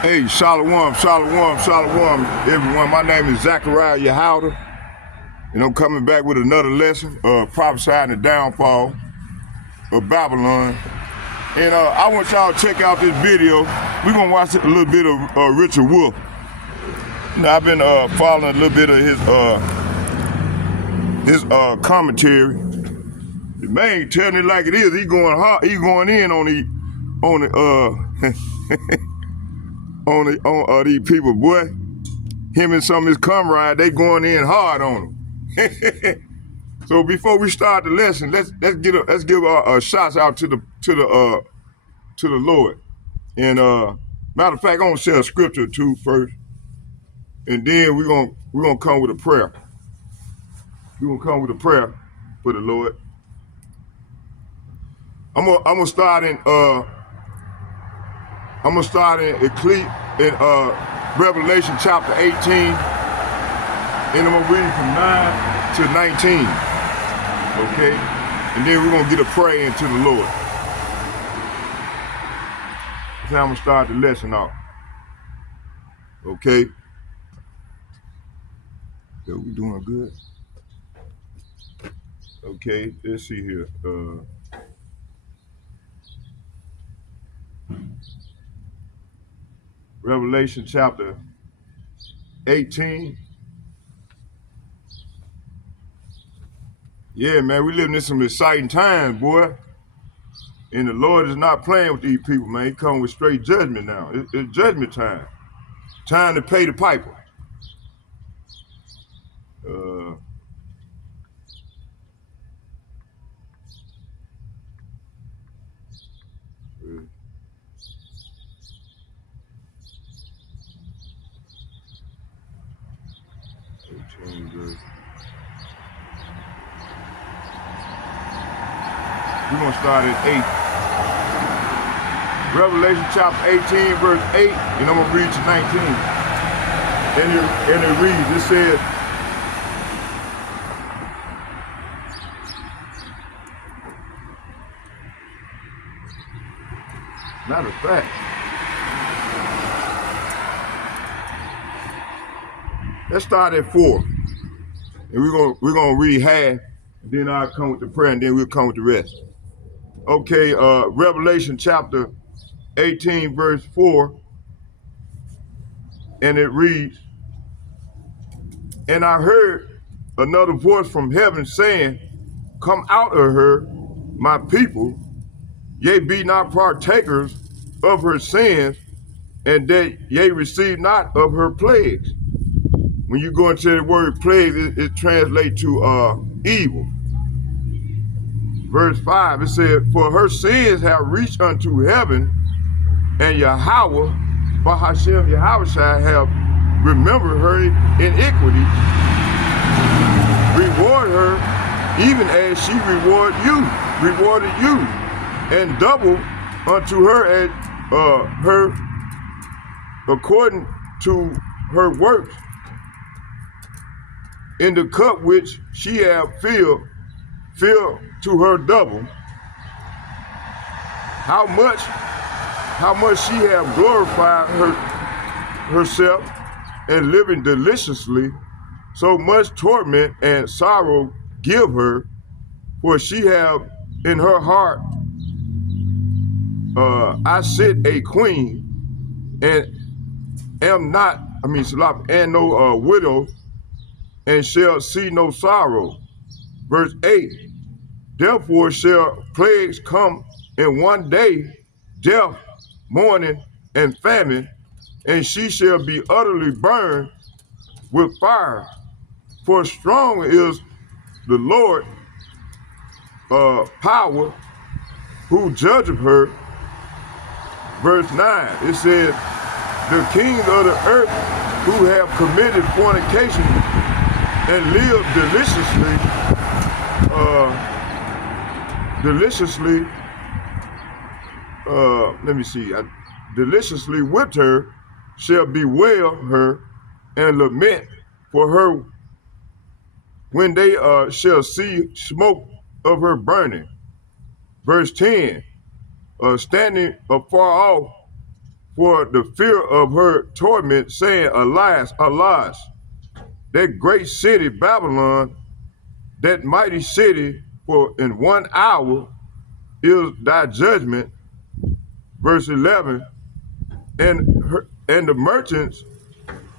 Hey, Shalom, Shalom, Shalom, everyone. My name is Zachariah Yehouda, and I'm coming back with another lesson of prophesying the downfall of Babylon. And I want y'all to check out this video. We're going to watch a little bit of Richard Wolff. You know, I've been following a little bit of his commentary. The man telling it like it is. He going hard. He going in on these people, boy. Him and some of his comrades, they going in hard on him. So before we start the lesson, let's give our shots out to the Lord. And matter of fact, I'm gonna share a scripture or two first, and then we're gonna come with a prayer. We're gonna come with a prayer for the Lord. I'm gonna start in Revelation chapter 18, and I'm gonna read from 9 to 19. Okay? And then we're gonna get a prayer into the Lord. That's how I'm gonna start the lesson off. Okay? So we doing good? Okay, let's see here. Revelation chapter 18. Yeah, man, we living in some exciting times, boy. And the Lord is not playing with these people, man. He come with straight judgment now. It's judgment time. Time to pay the piper. We're going to start at 8. Revelation chapter 18, verse 8, and I'm going to read to 19. And it reads, it says, matter of fact, let's start at 4. And we're gonna read half, and then I'll come with the prayer, and then we'll come with the rest. Okay, Revelation chapter 18, verse 4, and it reads, and I heard another voice from heaven saying, come out of her, my people, ye be not partakers of her sins, and that ye receive not of her plagues. When you go into the word plagues, it translates to evil. Verse 5, it said, for her sins have reached unto heaven, and Yahweh, Bahashem Yahushua, have remembered her iniquity, reward her, even as she rewarded you, and double unto her as her according to her works, in the cup which she have filled to her double. How much she have glorified herself and living deliciously, so much torment and sorrow give her, for she have in her heart, I sit a queen, and am not, and no widow, and shall see no sorrow. Verse 8, therefore shall plagues come in one day, death, mourning, and famine, and she shall be utterly burned with fire. For strong is the Lord power who judgeth her. Verse 9, it says, the kings of the earth who have committed fornication and lived deliciously with her, shall bewail her and lament for her when they shall see smoke of her burning. Verse 10, standing afar off for the fear of her torment, saying, Alas, alas, that great city Babylon, that mighty city, for in 1 hour is thy judgment. Verse 11, and the merchants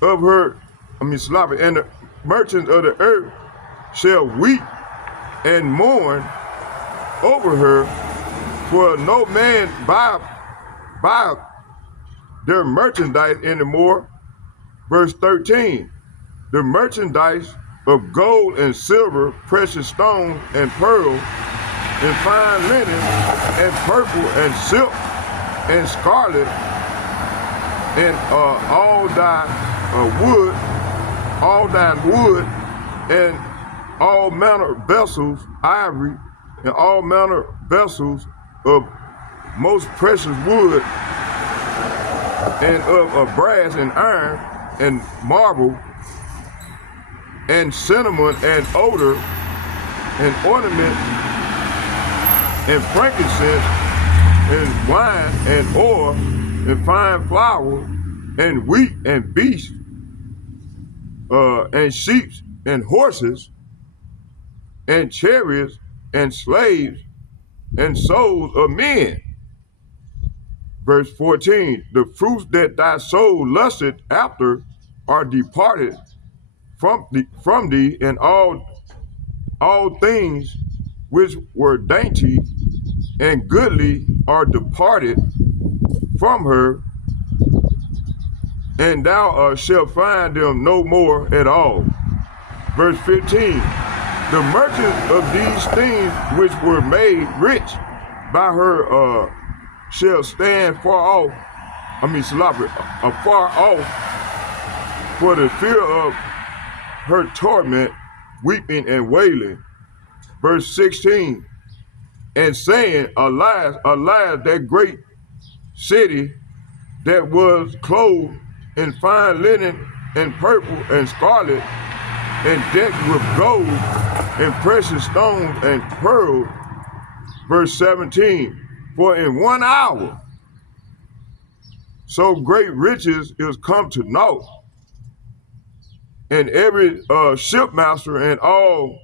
of her, and the merchants of the earth shall weep and mourn over her, for no man buy their merchandise anymore. Verse 13, the merchandise of gold and silver, precious stones and pearls, and fine linen, and purple and silk, and scarlet, and all thine wood, and all manner of vessels, ivory, and all manner of vessels of most precious wood, and of brass and iron, and marble, and cinnamon, and odor, and ornament, and frankincense, and wine, and oil, and fine flour, and wheat, and beasts, and sheep, and horses, and chariots, and slaves, and souls of men. Verse 14, the fruits that thy soul lusted after are departed from thee, and all things which were dainty and goodly are departed from her, and thou shalt find them no more at all. Verse 15, the merchants of these things which were made rich by her shall stand afar off for the fear of her torment, weeping and wailing. Verse 16, and saying, Alas, alas, that great city that was clothed in fine linen and purple and scarlet, and decked with gold and precious stones and pearls. Verse 17, for in 1 hour so great riches is come to naught, and every shipmaster and all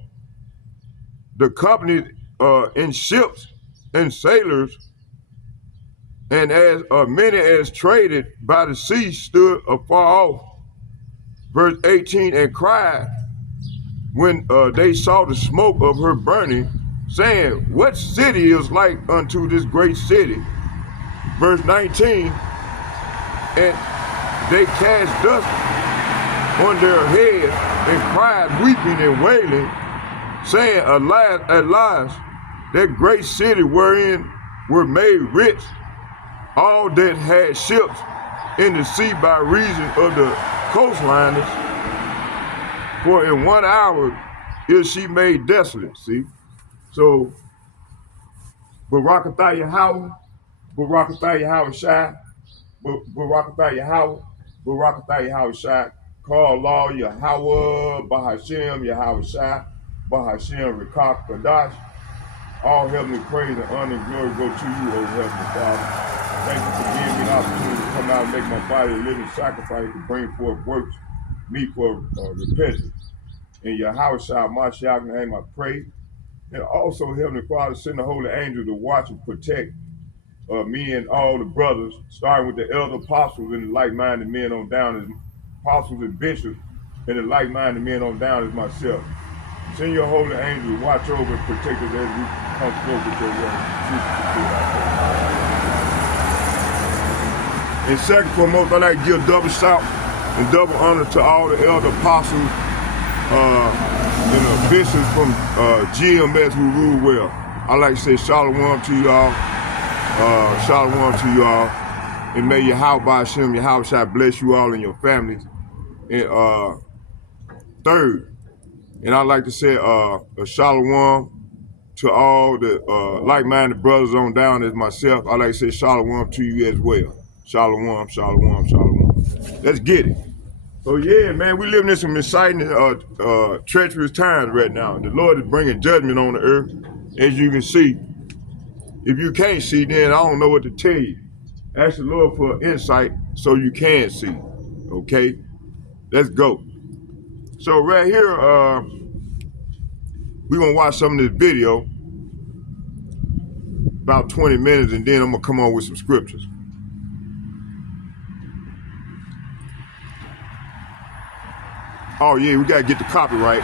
the company in ships and sailors, and as many as traded by the sea stood afar off. Verse 18, and cried when they saw the smoke of her burning, saying, What city is like unto this great city? Verse 19, and they cast dust on their heads and cried, weeping and wailing, saying, Alas, alas, that great city wherein were made rich all that had ships in the sea by reason of the coastliners. For in 1 hour is she made desolate. See? So, Barakatah Yahweh, Barakatah Yahweh Shai, Barakatah Yahweh, Barakatah Yahweh Shai, call law Yahweh, Bahashem, Yahweh Shai, Bahashem, Rekah Kadash. All heavenly praise and honor and glory go to you, O Heavenly Father. Thank you for giving me the opportunity to come out and make my body a living sacrifice to bring forth works, me for repentance. In Yahweh Shai, Mashiach name I pray. And also, Heavenly Father, send the holy angel to watch and protect me and all the brothers, starting with the elder apostles and the like-minded men on down, as apostles and bishops, and the like-minded men on down as myself. Send your holy angel to watch over and protect us as we come forth with your word. And second foremost, I'd like to give double shout and double honor to all the elder apostles and bishops from GMS who rule well. I'd like to say shalom to y'all. Shalom to y'all. And may Yahweh Hashem, Yahweh Shai bless you all and your families. And third, and I'd like to say a shalom to all the like-minded brothers on down as myself. I'd like to say shalom to you as well. Shalom, shalom, shalom. Let's get it. So yeah, man, we living in some exciting, treacherous times right now. The Lord is bringing judgment on the earth, as you can see. If you can't see, then I don't know what to tell you. Ask the Lord for insight so you can see. Okay, let's go. So right here, we're gonna watch some of this video, about 20 minutes, and then I'm gonna come on with some scriptures. Oh yeah, we gotta get the copyright.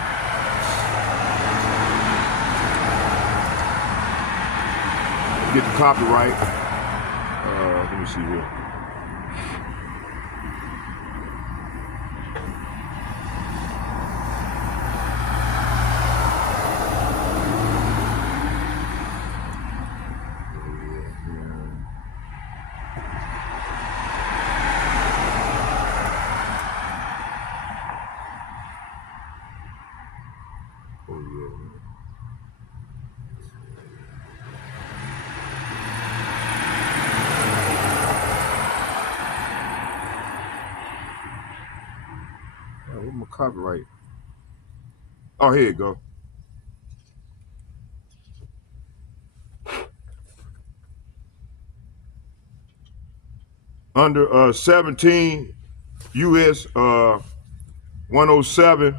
Get the copyright. Let me see here. Oh yeah. Where's my copyright? Oh, here you go. Under 17 U.S. 107.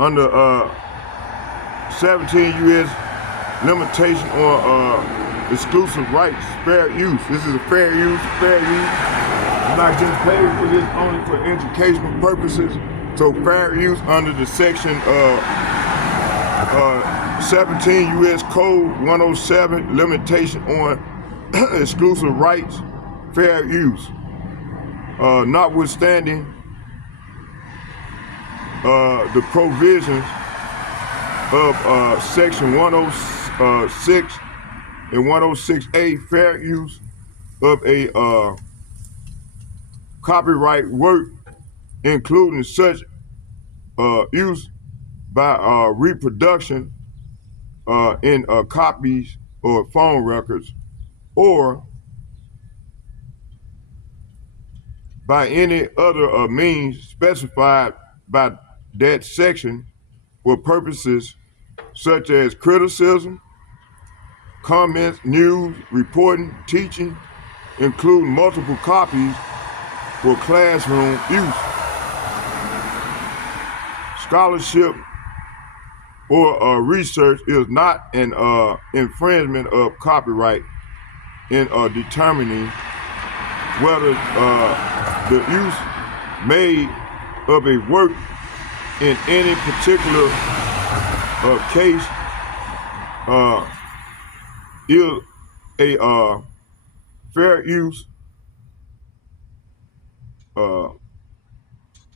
Under 17 U.S. limitation on exclusive rights, fair use. This is a fair use, fair use. I'm not getting paid for this, only for educational purposes. So fair use under the section 17 U.S. Code 107, limitation on exclusive rights, fair use. Notwithstanding the provisions of section 106 and 106A, fair use of a copyright work, including such use by reproduction in copies or phone records, or by any other means specified by that section for purposes such as criticism, comments, news, reporting, teaching, including multiple copies for classroom use, scholarship, or research is not an infringement of copyright in determining whether the use made of a work in any particular case is a fair use.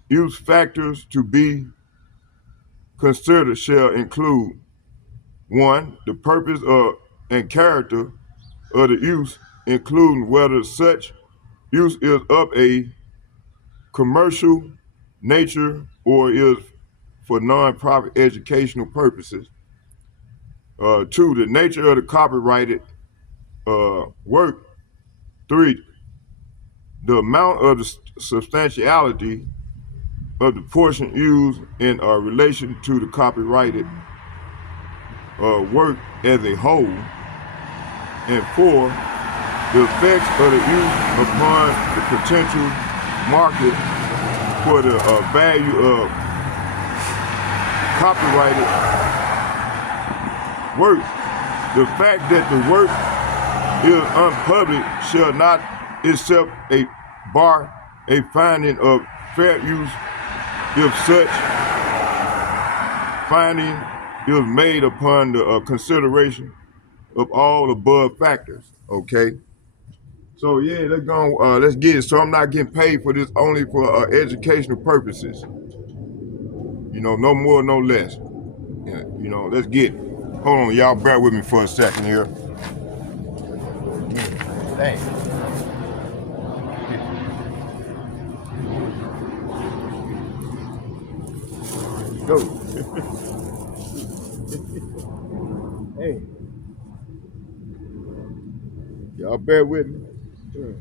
Use factors to be considered shall include: 1. The purpose and character of the use, including whether such use is of a commercial nature or is for non-profit educational purposes. 2. The nature of the copyrighted work. 3. The amount of the substantiality of the portion used in relation to the copyrighted work as a whole. And 4, the effects of the use upon the potential market for the value of copyrighted work. The fact that the work is unpublished shall not itself bar a finding of fair use if such finding is made upon the consideration of all above factors. Okay. So yeah, let's go. Let's get it. So I'm not getting paid for this, only for educational purposes. You know, no more, no less. Yeah, you know, let's get it. Hold on, y'all. Bear with me for a second here. Dang. Go. Hey. Y'all bear with me. Yeah.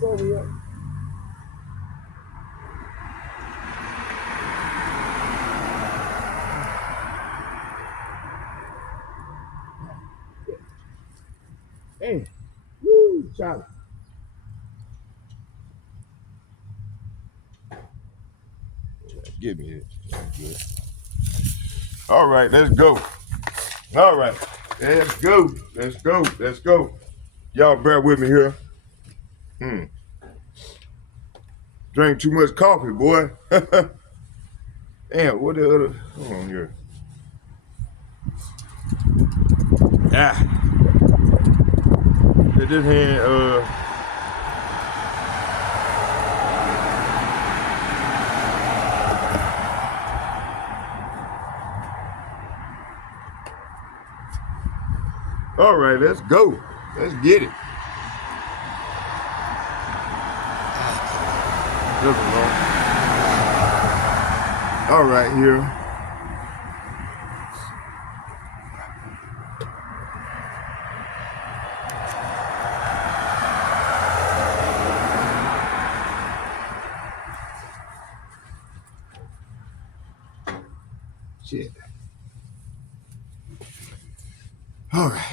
look over here. Hey, woo, Charlie. Give me it. Good. All right, let's go. All right, let's go. Let's go. Let's go. Y'all bear with me here. Drink too much coffee, boy. Damn, what the other? Hold on here. Let this hand, all right, let's go. Let's get it. All right, here. Shit. All right.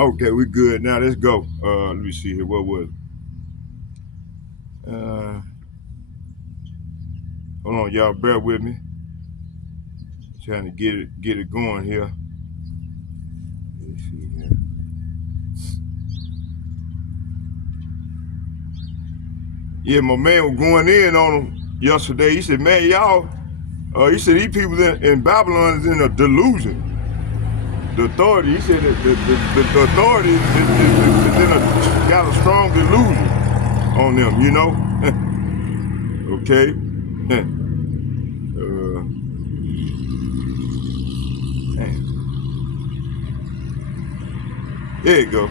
Okay, we good now. Let's go. Let me see here. What was it? Hold on, y'all. Bear with me. Trying to get it going here. Let's see here. Yeah, my man was going in on him yesterday. He said, "Man, y'all," he said, "these people in Babylon is in a delusion." The authority, he said, that the authority is got a strong delusion on them, you know. Okay. There you go.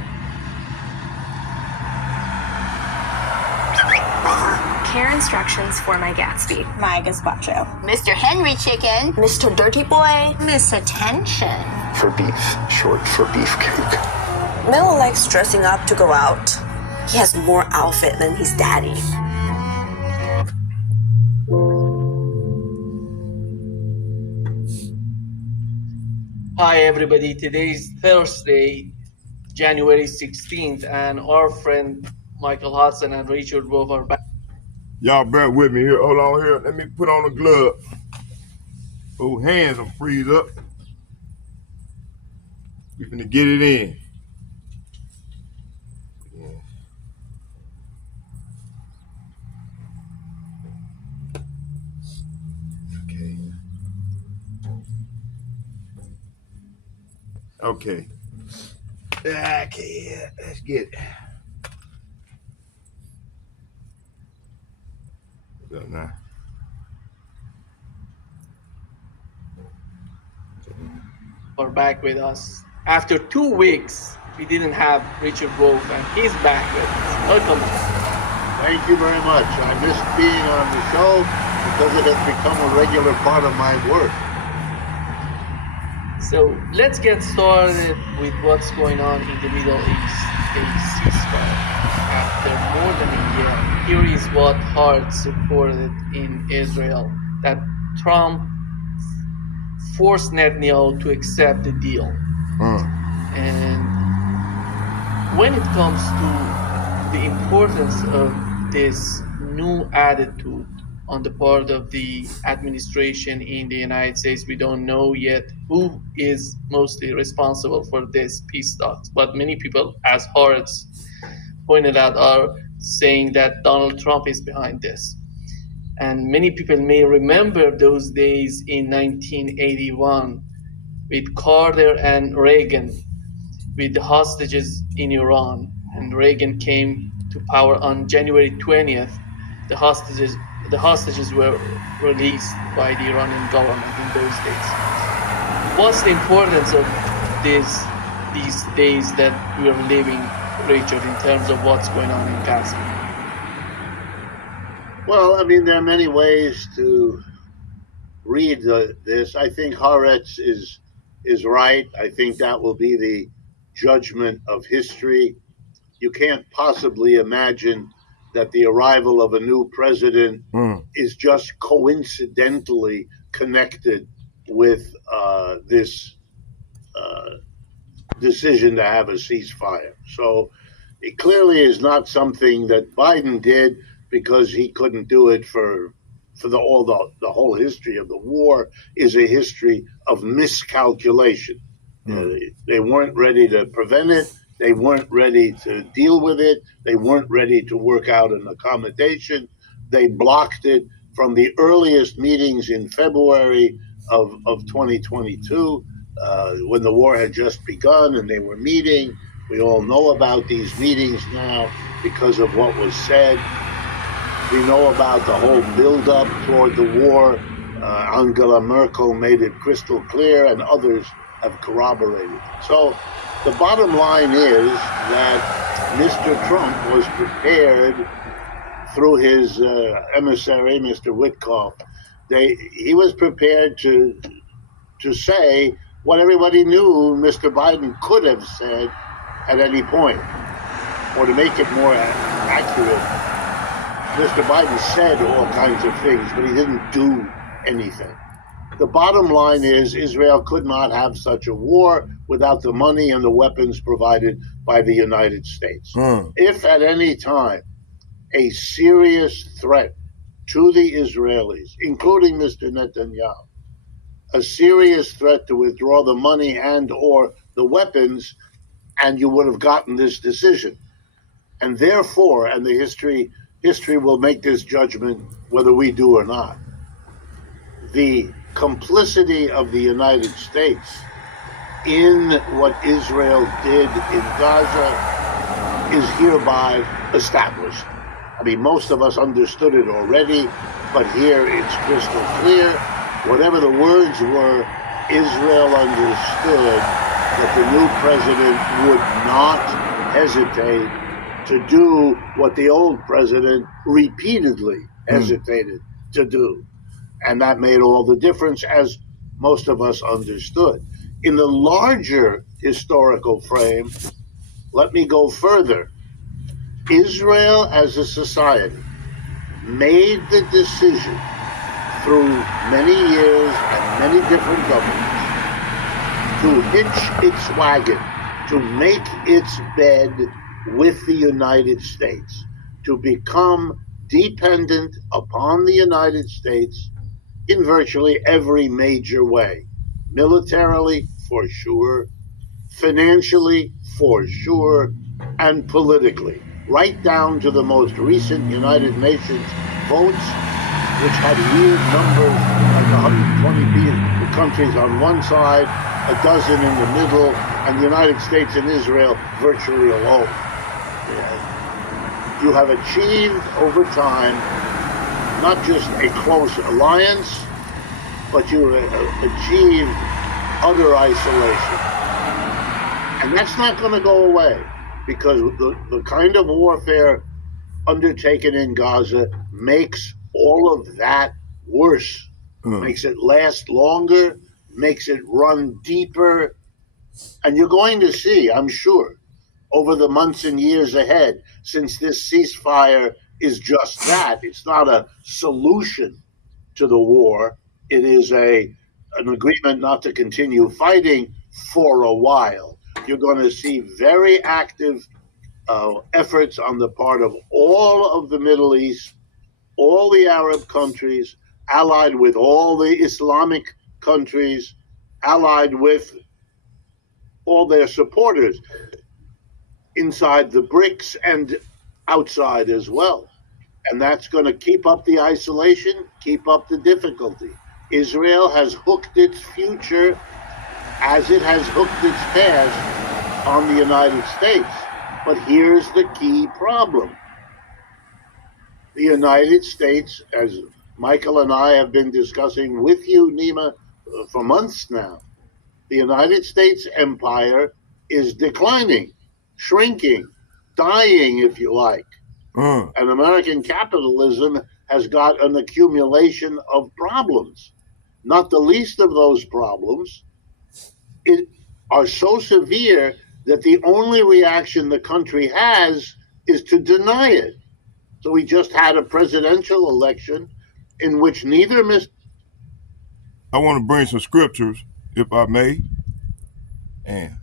Care instructions for my Gatsby. My gazpacho. Mr. Henry Chicken. Mr. Dirty Boy. Miss Attention. For beef, short for beefcake. Mel likes dressing up to go out. He has more outfit than his daddy. Hi everybody, today is Thursday, January 16th, and our friend Michael Hudson and Richard Wolf are back. Y'all bear with me here. Hold on here. Let me put on a glove. Oh, hands will freeze up. We finna get it in. Okay. Okay, let's get it. What's up now? Are back with us. After 2 weeks, we didn't have Richard Wolf, and he's back with us. Welcome. Thank you very much. I missed being on the show because it has become a regular part of my work. So let's get started with what's going on in the Middle East, a ceasefire. After more than a year, here is what Hart reported in Israel, that Trump forced Netanyahu to accept the deal. And when it comes to the importance of this new attitude on the part of the administration in the United States. We don't know yet who is mostly responsible for this peace talks, but many people, as Horace pointed out, are saying that Donald Trump is behind this. And many people may remember those days in 1981 with Carter and Reagan, with the hostages in Iran. And Reagan came to power on January 20th. The hostages were released by the Iranian government in those days. What's the importance of these days that we are living, Richard, in terms of what's going on in Gaza? Well, I mean, there are many ways to read this. I think Haaretz is right. I think that will be the judgment of history. You can't possibly imagine that the arrival of a new president is just coincidentally connected with this decision to have a ceasefire. So it clearly is not something that Biden did because he couldn't do it for the whole history of the war is a history of miscalculation. They weren't ready to prevent it. They weren't ready to deal with it. They weren't ready to work out an accommodation. They blocked it from the earliest meetings in February of 2022, when the war had just begun and they were meeting. We all know about these meetings now because of what was said. We know about the whole buildup toward the war. Angela Merkel made it crystal clear, and others have corroborated. So the bottom line is that Mr. Trump was prepared through his emissary, Mr. Witkoff. He was prepared to say what everybody knew Mr. Biden could have said at any point. Or to make it more accurate, Mr. Biden said all kinds of things, but he didn't do anything. The bottom line is Israel could not have such a war without the money and the weapons provided by the United States. If at any time a serious threat to the Israelis, including Mr. Netanyahu, a serious threat to withdraw the money and or the weapons, and you would have gotten this decision. And therefore, and the history will make this judgment whether we do or not. The complicity of the United States in what Israel did in Gaza is hereby established. I mean, most of us understood it already, but here it's crystal clear. Whatever the words were, Israel understood that the new president would not hesitate to do what the old president repeatedly hesitated to do. And that made all the difference, as most of us understood. In the larger historical frame, let me go further. Israel as a society made the decision through many years and many different governments to hitch its wagon, to make its bed with the United States, to become dependent upon the United States in virtually every major way. Militarily, for sure, financially, for sure, and politically, right down to the most recent United Nations votes, which had weird numbers, like 120 countries on one side, a dozen in the middle, and the United States and Israel virtually alone. You have achieved over time not just a close alliance, but you have achieved utter isolation. And that's not going to go away, because the kind of warfare undertaken in Gaza makes all of that worse, makes it last longer, makes it run deeper. And you're going to see, I'm sure, over the months and years ahead, since this ceasefire is just that. It's not a solution to the war. It is an agreement not to continue fighting for a while. You're going to see very active efforts on the part of all of the Middle East all the Arab countries, allied with all the Islamic countries, allied with all their supporters inside the BRICS and outside as well. And that's going to keep up the isolation, keep up the difficulty. Israel has hooked its future as it has hooked its past on the United States. But here's the key problem. The United States, as Michael and I have been discussing with you, Nima, for months now, the United States empire is declining, shrinking, dying, if you like. And American capitalism has got an accumulation of problems. Not the least of those problems are so severe that the only reaction the country has is to deny it. So we just had a presidential election in which neither Mr. I want to bring some scriptures, if I may. And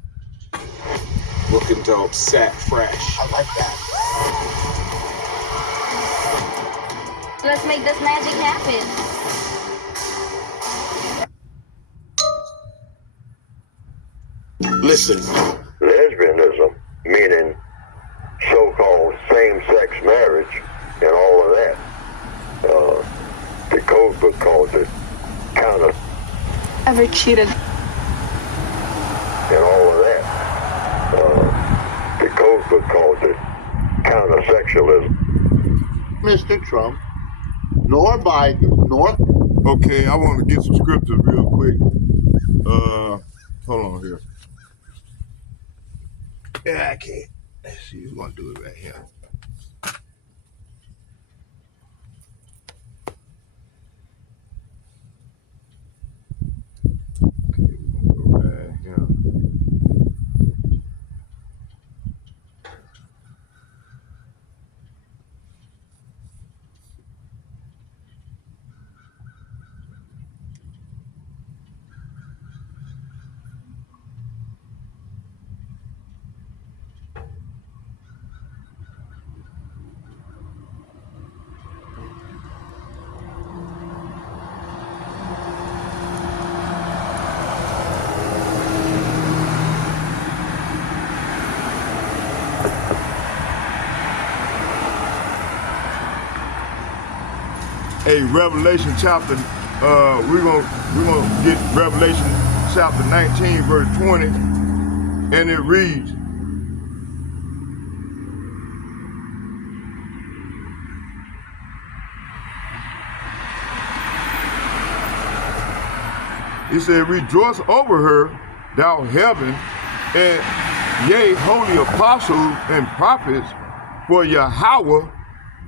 Looking dope, set fresh. I like that. Let's make this magic happen. Listen. Lesbianism, meaning so-called same-sex marriage and all of that. The code book calls it counter Ever cheated? and all of that. The code book calls it counter-sexualism. Mr. Trump, nor Biden, nor... okay, I want to get some scriptures real quick. Hold on here. Yeah, I can't. Let's see who's gonna do it right here. Okay, we're gonna go right here. Hey, Revelation chapter, we're gonna get Revelation chapter 19, verse 20, and it reads, he said, rejoice over her, thou heaven, and yea, holy apostles and prophets, for Yahweh,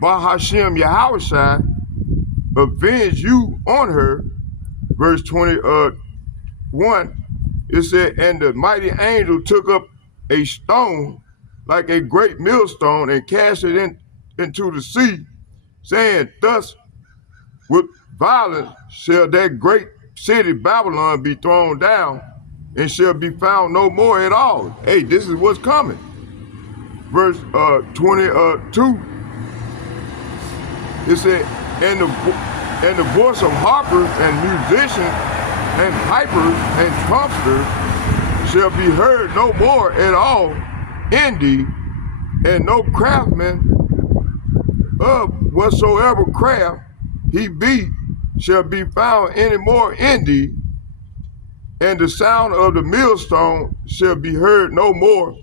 Bahashem Yahushai, avenge you on her. Verse 21, it said, and the mighty angel took up a stone like a great millstone and cast it into the sea, saying, thus with violence shall that great city Babylon be thrown down, and shall be found no more at all. Hey, this is what's coming. Verse 22, it said, and the voice of harpers and musicians and pipers and trumpeters shall be heard no more at all in thee, and no craftsman of whatsoever craft he be shall be found any more in thee, and the sound of the millstone shall be heard no more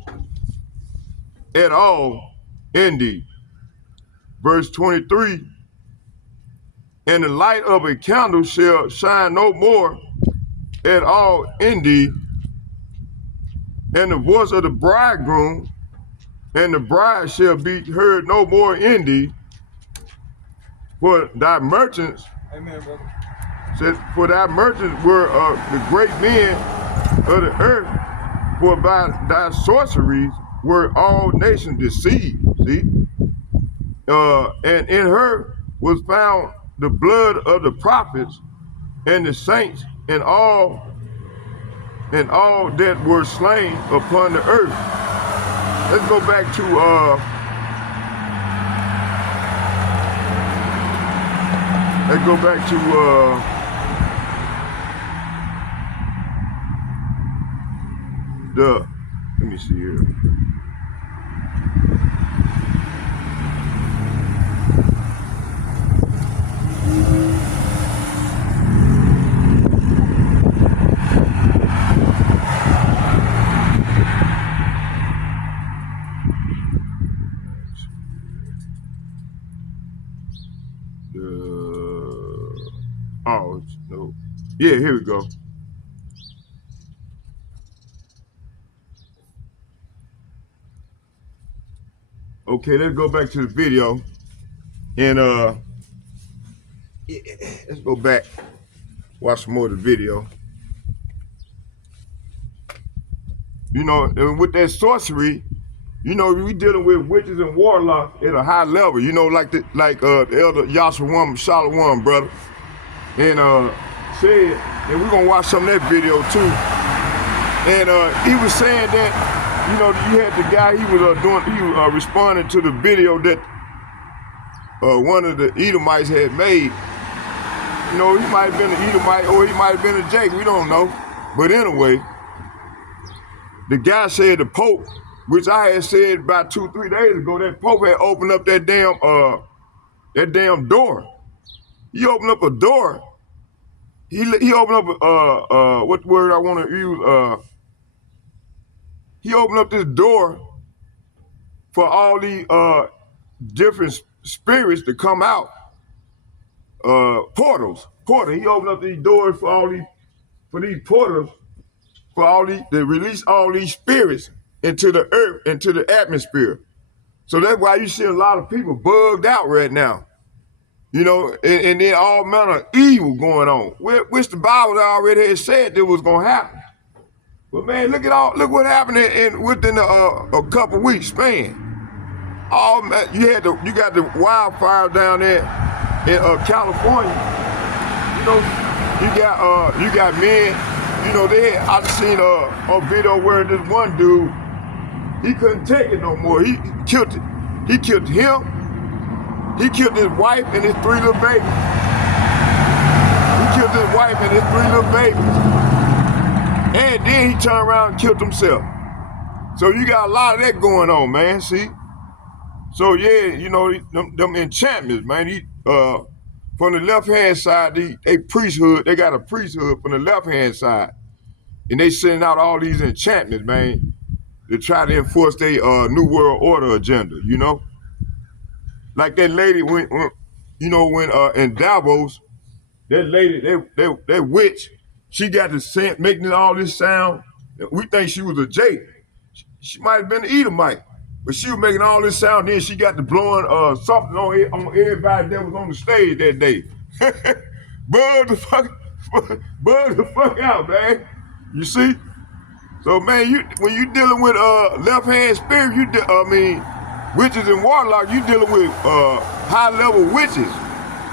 at all in thee. Verse 23, and the light of a candle shall shine no more at all in thee, and the voice of the bridegroom and the bride shall be heard no more in thee, for thy merchants, amen, brother, said, for thy merchants were the great men of the earth, for by thy sorceries were all nations deceived. See? And in her was found the blood of the prophets and the saints and all that were slain upon the earth. Let's go back to let's go back to let me see here. Oh no. Yeah, here we go. Okay, let's go back to the video. And let's go back, watch some more of the video. You know, and with that sorcery, you know, we dealing with witches and warlocks at a high level. You know, like the elder Yasharum Shalom, brother, and said, and we're gonna watch some of that video too. And he was saying that, you know, you had the guy, he was responding to the video that one of the Edomites had made. You know, he might have been an Edomite or he might have been a Jake, we don't know. But anyway, the guy said the Pope, which I had said about 2-3 days ago, that Pope had opened up that damn door. He opened up a door. He opened up what word I want to use? He opened up this door for all these different spirits to come out. Portals. He opened up these doors for these portals, to release all these spirits into the earth, into the atmosphere. So that's why you see a lot of people bugged out right now. You know, and then all manner of evil going on, which the Bible already had said that was gonna happen. But man, look what happened within a couple weeks span. You got the wildfire down there in California. You know, you got men. You know, I seen a video where this one dude, he couldn't take it no more. He killed him. He killed his wife and his 3 little babies. And then he turned around and killed himself. So you got a lot of that going on, man, see? So yeah, you know, them enchantments, man. From the left-hand side, they priesthood, they got a priesthood from the left-hand side. And they sending out all these enchantments, man, to try to enforce their New World Order agenda, you know? Like that lady when in Davos, that lady, that witch, she got to making all this sound. We think she was a Jake. She might have been an Edomite, but she was making all this sound. Then she got to blowing something on everybody that was on the stage that day. Bug the fuck out, man. You see? So man, when you dealing with left hand spirit, witches and warlocks, you dealing with high level witches.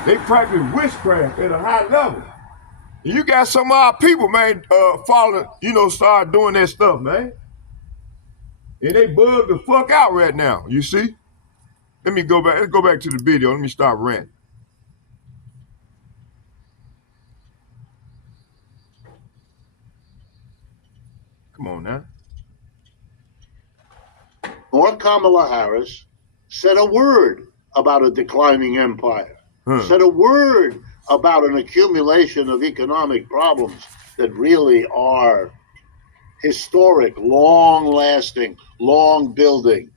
They practice witchcraft at a high level. And you got some of our people, man, start doing that stuff, man. And they bug the fuck out right now, you see? Let's go back to the video. Let me start ranting. Come on now. Nor Kamala Harris said a word about a declining empire, said a word about an accumulation of economic problems that really are historic, long-lasting, long-building.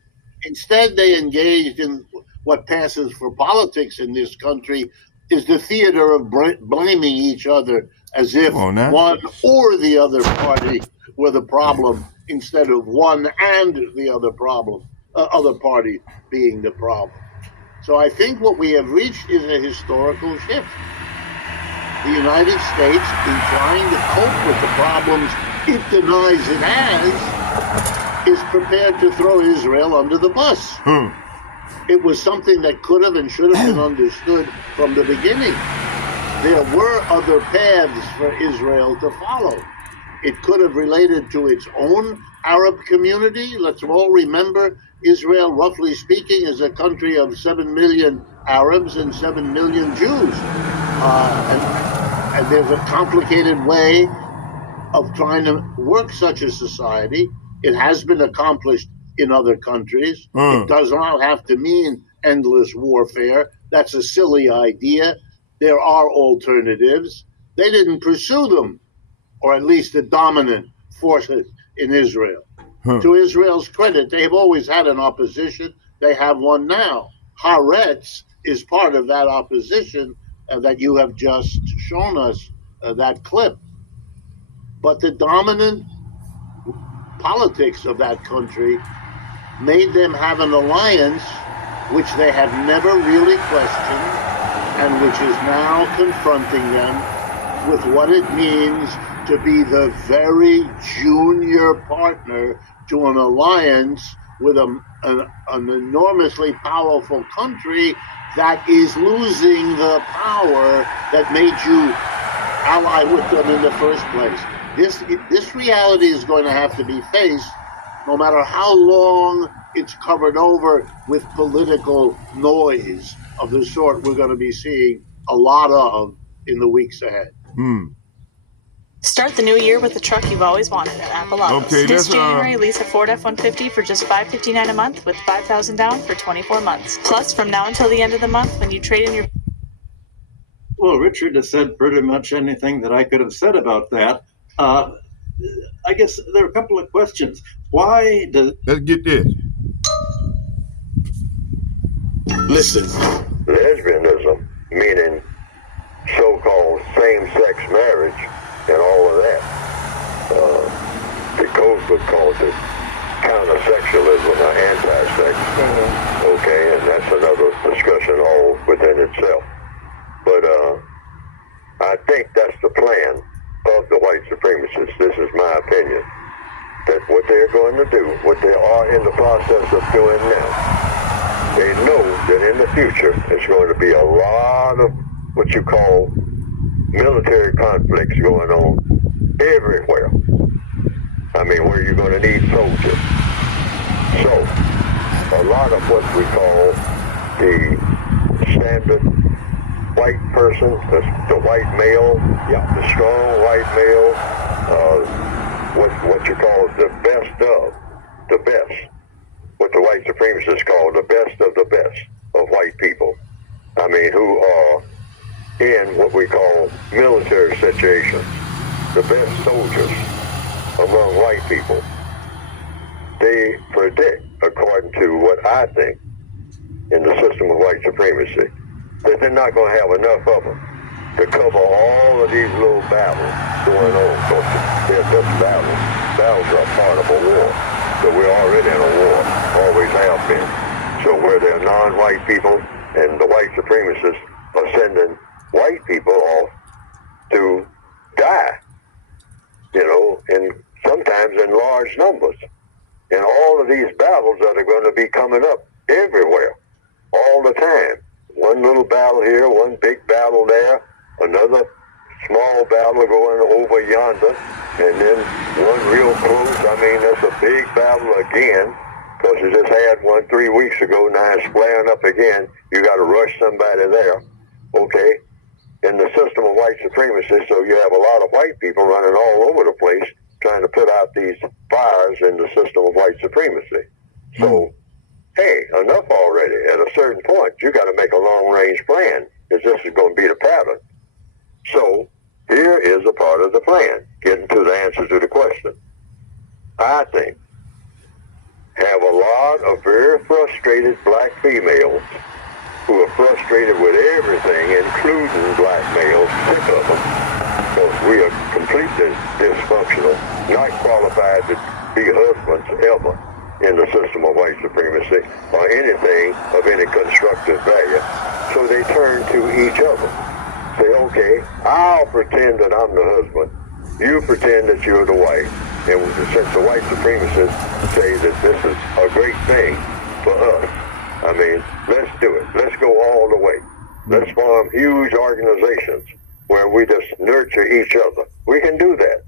Instead, they engaged in what passes for politics in this country is the theater of blaming each other as if one or the other party were the problem instead of one and the other party being the problem. So I think what we have reached is a historical shift. The United States, in trying to cope with the problems it denies it has, is prepared to throw Israel under the bus. It was something that could have and should have been understood from the beginning. There were other paths for Israel to follow. It could have related to its own Arab community. Let's all remember Israel, roughly speaking, is a country of 7 million Arabs and 7 million Jews. And there's a complicated way of trying to work such a society. It has been accomplished in other countries. It does not have to mean endless warfare. That's a silly idea. There are alternatives. They didn't pursue them, or at least the dominant forces in Israel. To Israel's credit, they've always had an opposition. They have one now. Haaretz is part of that opposition that you have just shown us, that clip. But the dominant politics of that country made them have an alliance which they have never really questioned, and which is now confronting them with what it means to be the very junior partner to an alliance with an enormously powerful country that is losing the power that made you ally with them in the first place. This reality is going to have to be faced, no matter how long it's covered over with political noise of the sort we're going to be seeing a lot of in the weeks ahead. Start the new year with the truck you've always wanted at Appalachians. Okay, This let's, January, lease a Ford F-150 for just $559 a month with $5,000 down for 24 months. Plus, from now until the end of the month, when you trade in your... Well, Richard has said pretty much anything that I could have said about that. I guess there are a couple of questions. Why does... Let's get this. Listen. Lesbianism, meaning so-called same-sex marriage and all of that. The code book calls it counter-sexualism or anti-sex. Okay, and that's another discussion all within itself. But I think that's the plan of the white supremacists. This is my opinion. That what they're going to do, what they are in the process of doing now, they know that in the future there's going to be a lot of what you call military conflicts going on everywhere. I mean, where you're going to need soldiers. So, a lot of what we call the standard white person, the white male, the strong white male, what you call the best of the best, what the white supremacists call the best of white people. I mean, who are in what we call military situations, the best soldiers among white people. They predict, according to what I think, in the system of white supremacy, that they're not going to have enough of them to cover all of these little battles going on. Because they're just battles. Battles are part of a war. So we're already in a war, always have been. So where there are non-white people and the white supremacists are sending white people off to die, and sometimes in large numbers. And all of these battles that are going to be coming up everywhere, all the time. One little battle here, one big battle there, another small battle going over yonder, and then one real close. I mean, that's a big battle again, because you just had one 3 weeks ago, now it's flaring up again. You got to rush somebody there, okay? In the system of white supremacy, so you have a lot of white people running all over the place trying to put out these fires in the system of white supremacy. So, hey, enough already. At a certain point, you got to make a long-range plan, because this is going to be the pattern. So, here is a part of the plan, getting to the answer to the question. I think have a lot of very frustrated black females who are frustrated with everything, including black males, sick of them, because we are completely dysfunctional, not qualified to be husbands ever in the system of white supremacy or anything of any constructive value. So they turn to each other. Say, okay, I'll pretend that I'm the husband. You pretend that you're the wife. And since the white supremacists say that this is a great thing for us, I mean, let's do it. Let's go all the way. Let's form huge organizations where we just nurture each other. We can do that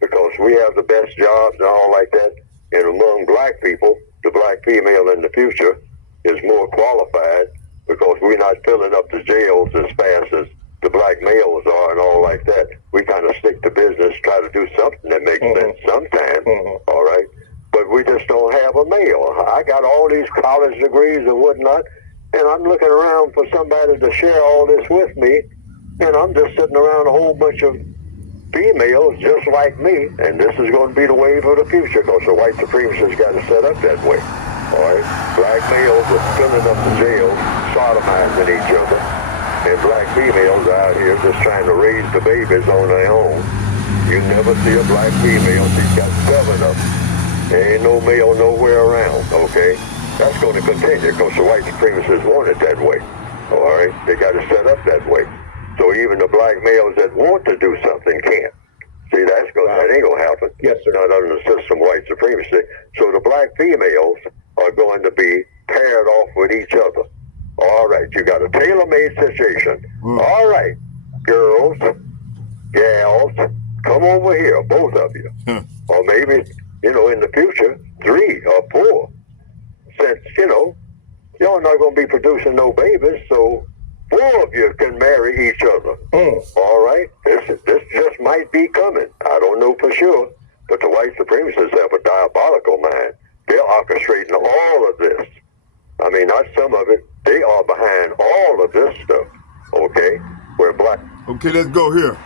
because we have the best jobs and all like that. And among black people, the black female in the future is more qualified because we're not filling up the jails as fast as the black males are and all like that. We kind of stick to business, try to do something that makes sense sometime, all right? But we just don't have a male. I got all these college degrees and whatnot, and I'm looking around for somebody to share all this with me, and I'm just sitting around a whole bunch of females just like me, and this is going to be the wave of the future because the white supremacists got it set up that way. All right, black males are filling up the jails, sodomizing each other, and black females are out here just trying to raise the babies on their own. You never see a black female. She's got 7 of them. There ain't no male nowhere around, okay? That's going to continue because the white supremacists want it that way. All right, they got it set up that way. So even the black males that want to do something can't. See, that ain't gonna happen. Yes, sir. Not under the system of white supremacy. So the black females are going to be paired off with each other. All right, you got a tailor-made situation. All right, girls, gals, come over here, both of you. Or maybe, in the future, 3 or 4. Since, y'all not gonna be producing no babies, so 4 of you can marry each other. All right? This just might be coming. I don't know for sure. But the white supremacists have a diabolical mind. They're orchestrating all of this. I mean, not some of it. They are behind all of this stuff. Okay? Where black... Okay, let's go here.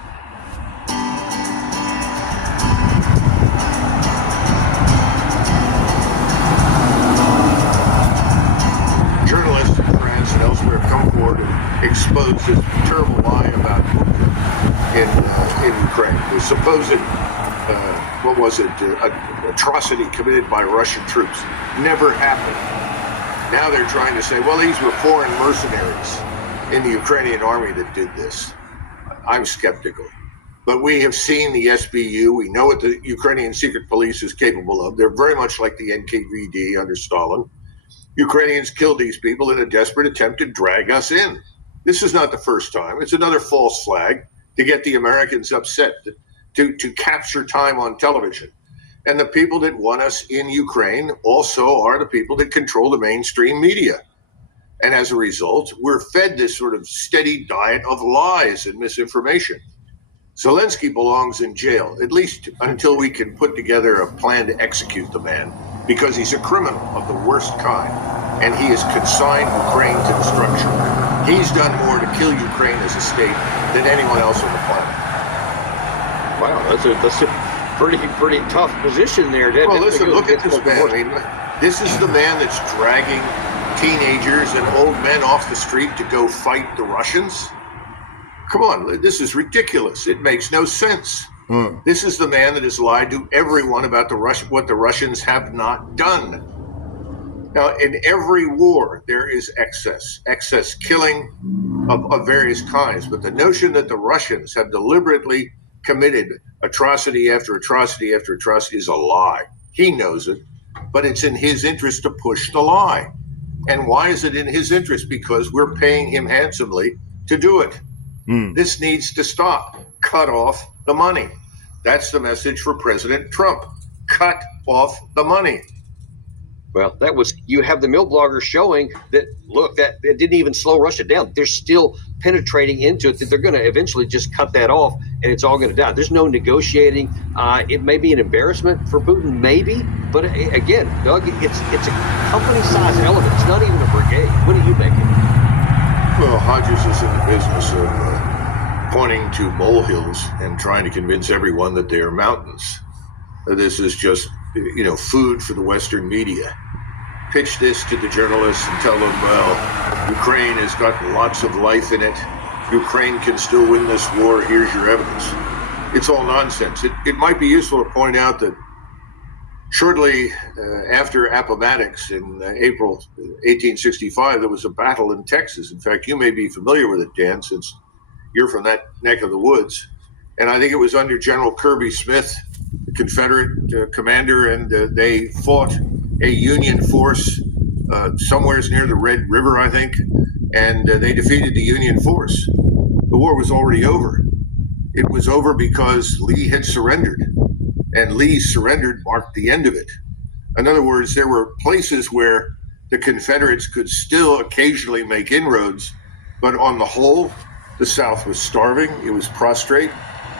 Journalists in France and elsewhere have come forward and exposed this terrible lie about Putin in Ukraine. The supposed, atrocity committed by Russian troops never happened. Now they're trying to say, well, these were foreign mercenaries in the Ukrainian army that did this. I'm skeptical. But we have seen the SBU. We know what the Ukrainian secret police is capable of. They're very much like the NKVD under Stalin. Ukrainians killed these people in a desperate attempt to drag us in. This is not the first time. It's another false flag to get the Americans upset, to capture time on television. And the people that want us in Ukraine also are the people that control the mainstream media. And as a result, we're fed this sort of steady diet of lies and misinformation. Zelensky belongs in jail, at least until we can put together a plan to execute the man, because he's a criminal of the worst kind, and he has consigned Ukraine to destruction. He's done more to kill Ukraine as a state than anyone else on the planet. Wow, that's a pretty tough position there. Well, listen, look at this man. I mean, this is the man that's dragging teenagers and old men off the street to go fight the Russians. Come on, this is ridiculous. It makes no sense. This is the man that has lied to everyone about what the Russians have not done. Now, in every war, there is excess killing of various kinds. But the notion that the Russians have deliberately committed atrocity after atrocity after atrocity is a lie. He knows it, but it's in his interest to push the lie. And why is it in his interest? Because we're paying him handsomely to do it. This needs to stop. Cut off the money. That's the message for President Trump. Cut off the money. Well, you have the mill bloggers showing that, look, that it didn't even slow Russia down. They're still penetrating into it, that they're going to eventually just cut that off and it's all going to die. There's no negotiating. It may be an embarrassment for Putin, maybe. But again, Doug, it's a company-sized element. It's not even a brigade. What do you make of it? Well, Hodges is in the business of pointing to molehills and trying to convince everyone that they are mountains. This is just, food for the Western media. Pitch this to the journalists and tell them, well, Ukraine has got lots of life in it. Ukraine can still win this war. Here's your evidence. It's all nonsense. It might be useful to point out that shortly after Appomattox in April 1865, there was a battle in Texas. In fact, you may be familiar with it, Dan, since you're from that neck of the woods. And I think it was under General Kirby Smith, the Confederate commander, and they fought a Union force somewhere near the Red River, I think, and they defeated the Union force. The war was already over. It was over because Lee had surrendered, and Lee's surrender marked the end of it. In other words, there were places where the Confederates could still occasionally make inroads, but on the whole, the South was starving, it was prostrate,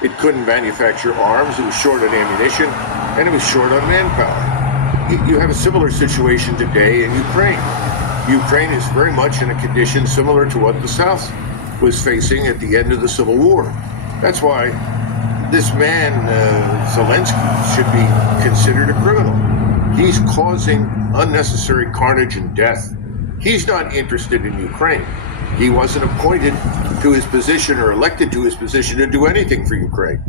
it couldn't manufacture arms, it was short on ammunition, and it was short on manpower. You have a similar situation today in Ukraine. Ukraine is very much in a condition similar to what the South was facing at the end of the Civil War. That's why this man, Zelensky, should be considered a criminal. He's causing unnecessary carnage and death. He's not interested in Ukraine. He wasn't appointed to his position or elected to his position to do anything for Ukraine.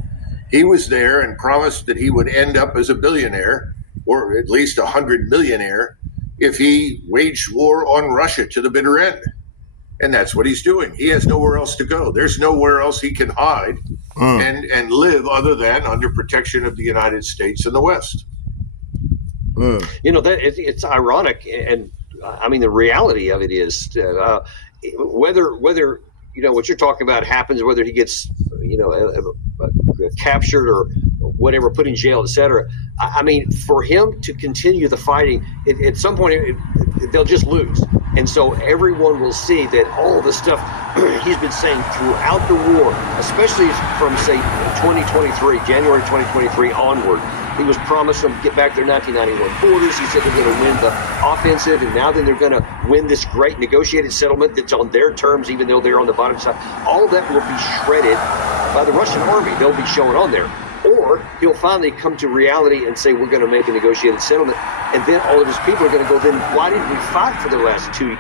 He was there and promised that he would end up as a billionaire, or at least 100 millionaire, if he waged war on Russia to the bitter end. And that's what he's doing. He has nowhere else to go. There's nowhere else he can hide and live other than under protection of the United States and the West. You know, that it's ironic, and I mean the reality of it is whether you know what you're talking about happens, whether he gets captured or whatever, put in jail, etc. I mean, for him to continue the fighting, at some point they'll just lose, and so everyone will see that all the stuff he's been saying throughout the war, especially from say 2023, January 2023 onward. He was promised them get back their 1991 borders. He said they're going to win the offensive, and now then they're going to win this great negotiated settlement that's on their terms, even though they're on the bottom side. All of that will be shredded by the Russian army. They'll be showing on there. Or he'll finally come to reality and say, we're going to make a negotiated settlement. And then all of his people are going to go, then why didn't we fight for the last 2 years?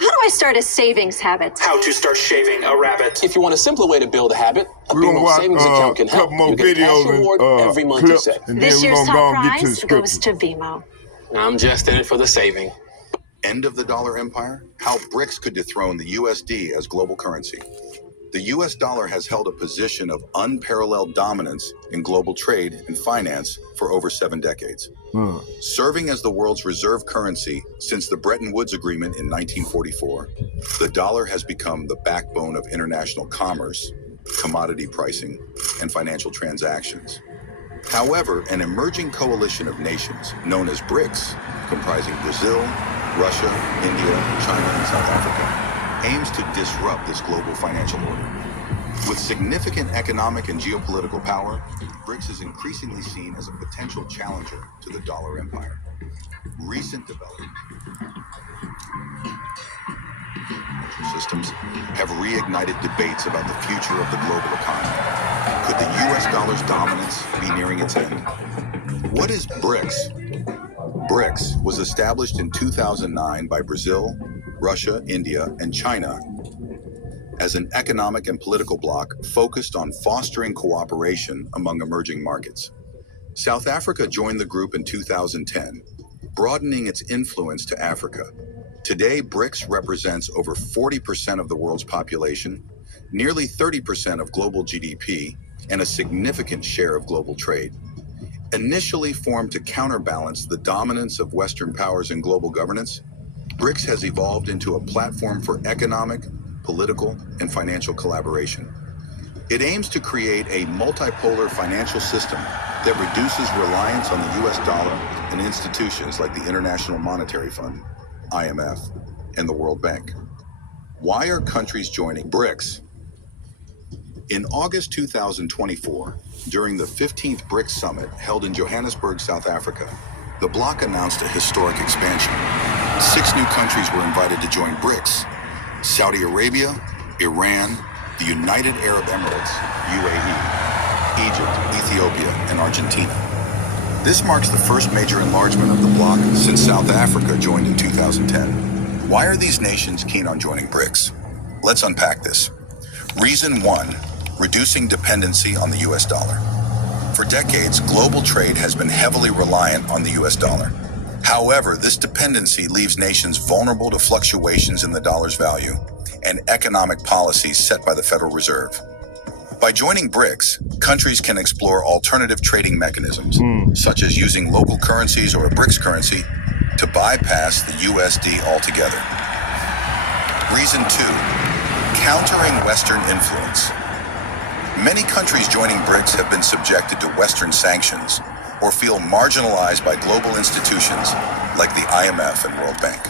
How do I start a savings habit? How to start shaving a rabbit. If you want a simpler way to build a habit, a We're gonna BMO watch savings account can a help. couple more You get a cash videos reward and every month, you clips, say. and This then we're year's gonna top go and get to the prize goes scripture. to Vimo. I'm just in it for the saving. End of the dollar empire? How BRICS could dethrone the USD as global currency. The US dollar has held a position of unparalleled dominance in global trade and finance for over 7 decades. Serving as the world's reserve currency since the Bretton Woods Agreement in 1944, the dollar has become the backbone of international commerce, commodity pricing, and financial transactions. However, an emerging coalition of nations known as BRICS, comprising Brazil, Russia, India, China, and South Africa, aims to disrupt this global financial order. With significant economic and geopolitical power, BRICS is increasingly seen as a potential challenger to the dollar empire. Recent developments systems have reignited debates about the future of the global economy. Could the US dollar's dominance be nearing its end? What is BRICS? BRICS was established in 2009 by Brazil, Russia, India, and China as an economic and political bloc focused on fostering cooperation among emerging markets. South Africa joined the group in 2010, broadening its influence to Africa. Today, BRICS represents over 40% of the world's population, nearly 30% of global GDP, and a significant share of global trade. Initially formed to counterbalance the dominance of Western powers in global governance, BRICS has evolved into a platform for economic, political, and financial collaboration. It aims to create a multipolar financial system that reduces reliance on the US dollar and institutions like the International Monetary Fund, IMF, and the World Bank. Why are countries joining BRICS? In August 2024, during the 15th BRICS Summit held in Johannesburg, South Africa, the bloc announced a historic expansion. 6 new countries were invited to join BRICS: Saudi Arabia, Iran, the United Arab Emirates, UAE, Egypt, Ethiopia, and Argentina. This marks the first major enlargement of the bloc since South Africa joined in 2010. Why are these nations keen on joining BRICS? Let's unpack this. Reason 1, reducing dependency on the US dollar. For decades, global trade has been heavily reliant on the US dollar. However, this dependency leaves nations vulnerable to fluctuations in the dollar's value and economic policies set by the Federal Reserve. By joining BRICS, countries can explore alternative trading mechanisms, such as using local currencies or a BRICS currency to bypass the USD altogether. Reason 2, countering Western influence. Many countries joining BRICS have been subjected to Western sanctions, or feel marginalized by global institutions like the IMF and World Bank.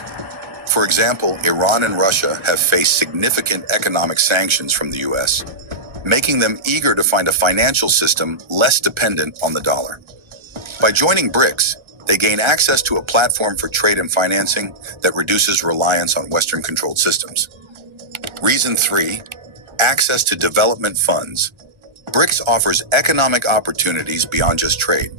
For example, Iran and Russia have faced significant economic sanctions from the US, making them eager to find a financial system less dependent on the dollar. By joining BRICS, they gain access to a platform for trade and financing that reduces reliance on Western-controlled systems. Reason 3, access to development funds. BRICS offers economic opportunities beyond just trade.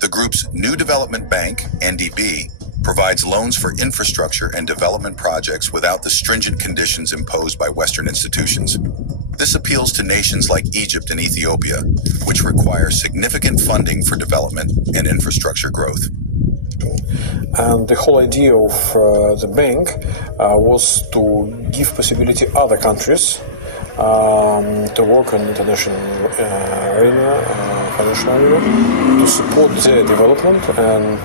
The group's New Development Bank, NDB, provides loans for infrastructure and development projects without the stringent conditions imposed by Western institutions. This appeals to nations like Egypt and Ethiopia, which require significant funding for development and infrastructure growth. And the whole idea of the bank was to give possibility other countries to work on international arena, financial arena, to support their development. And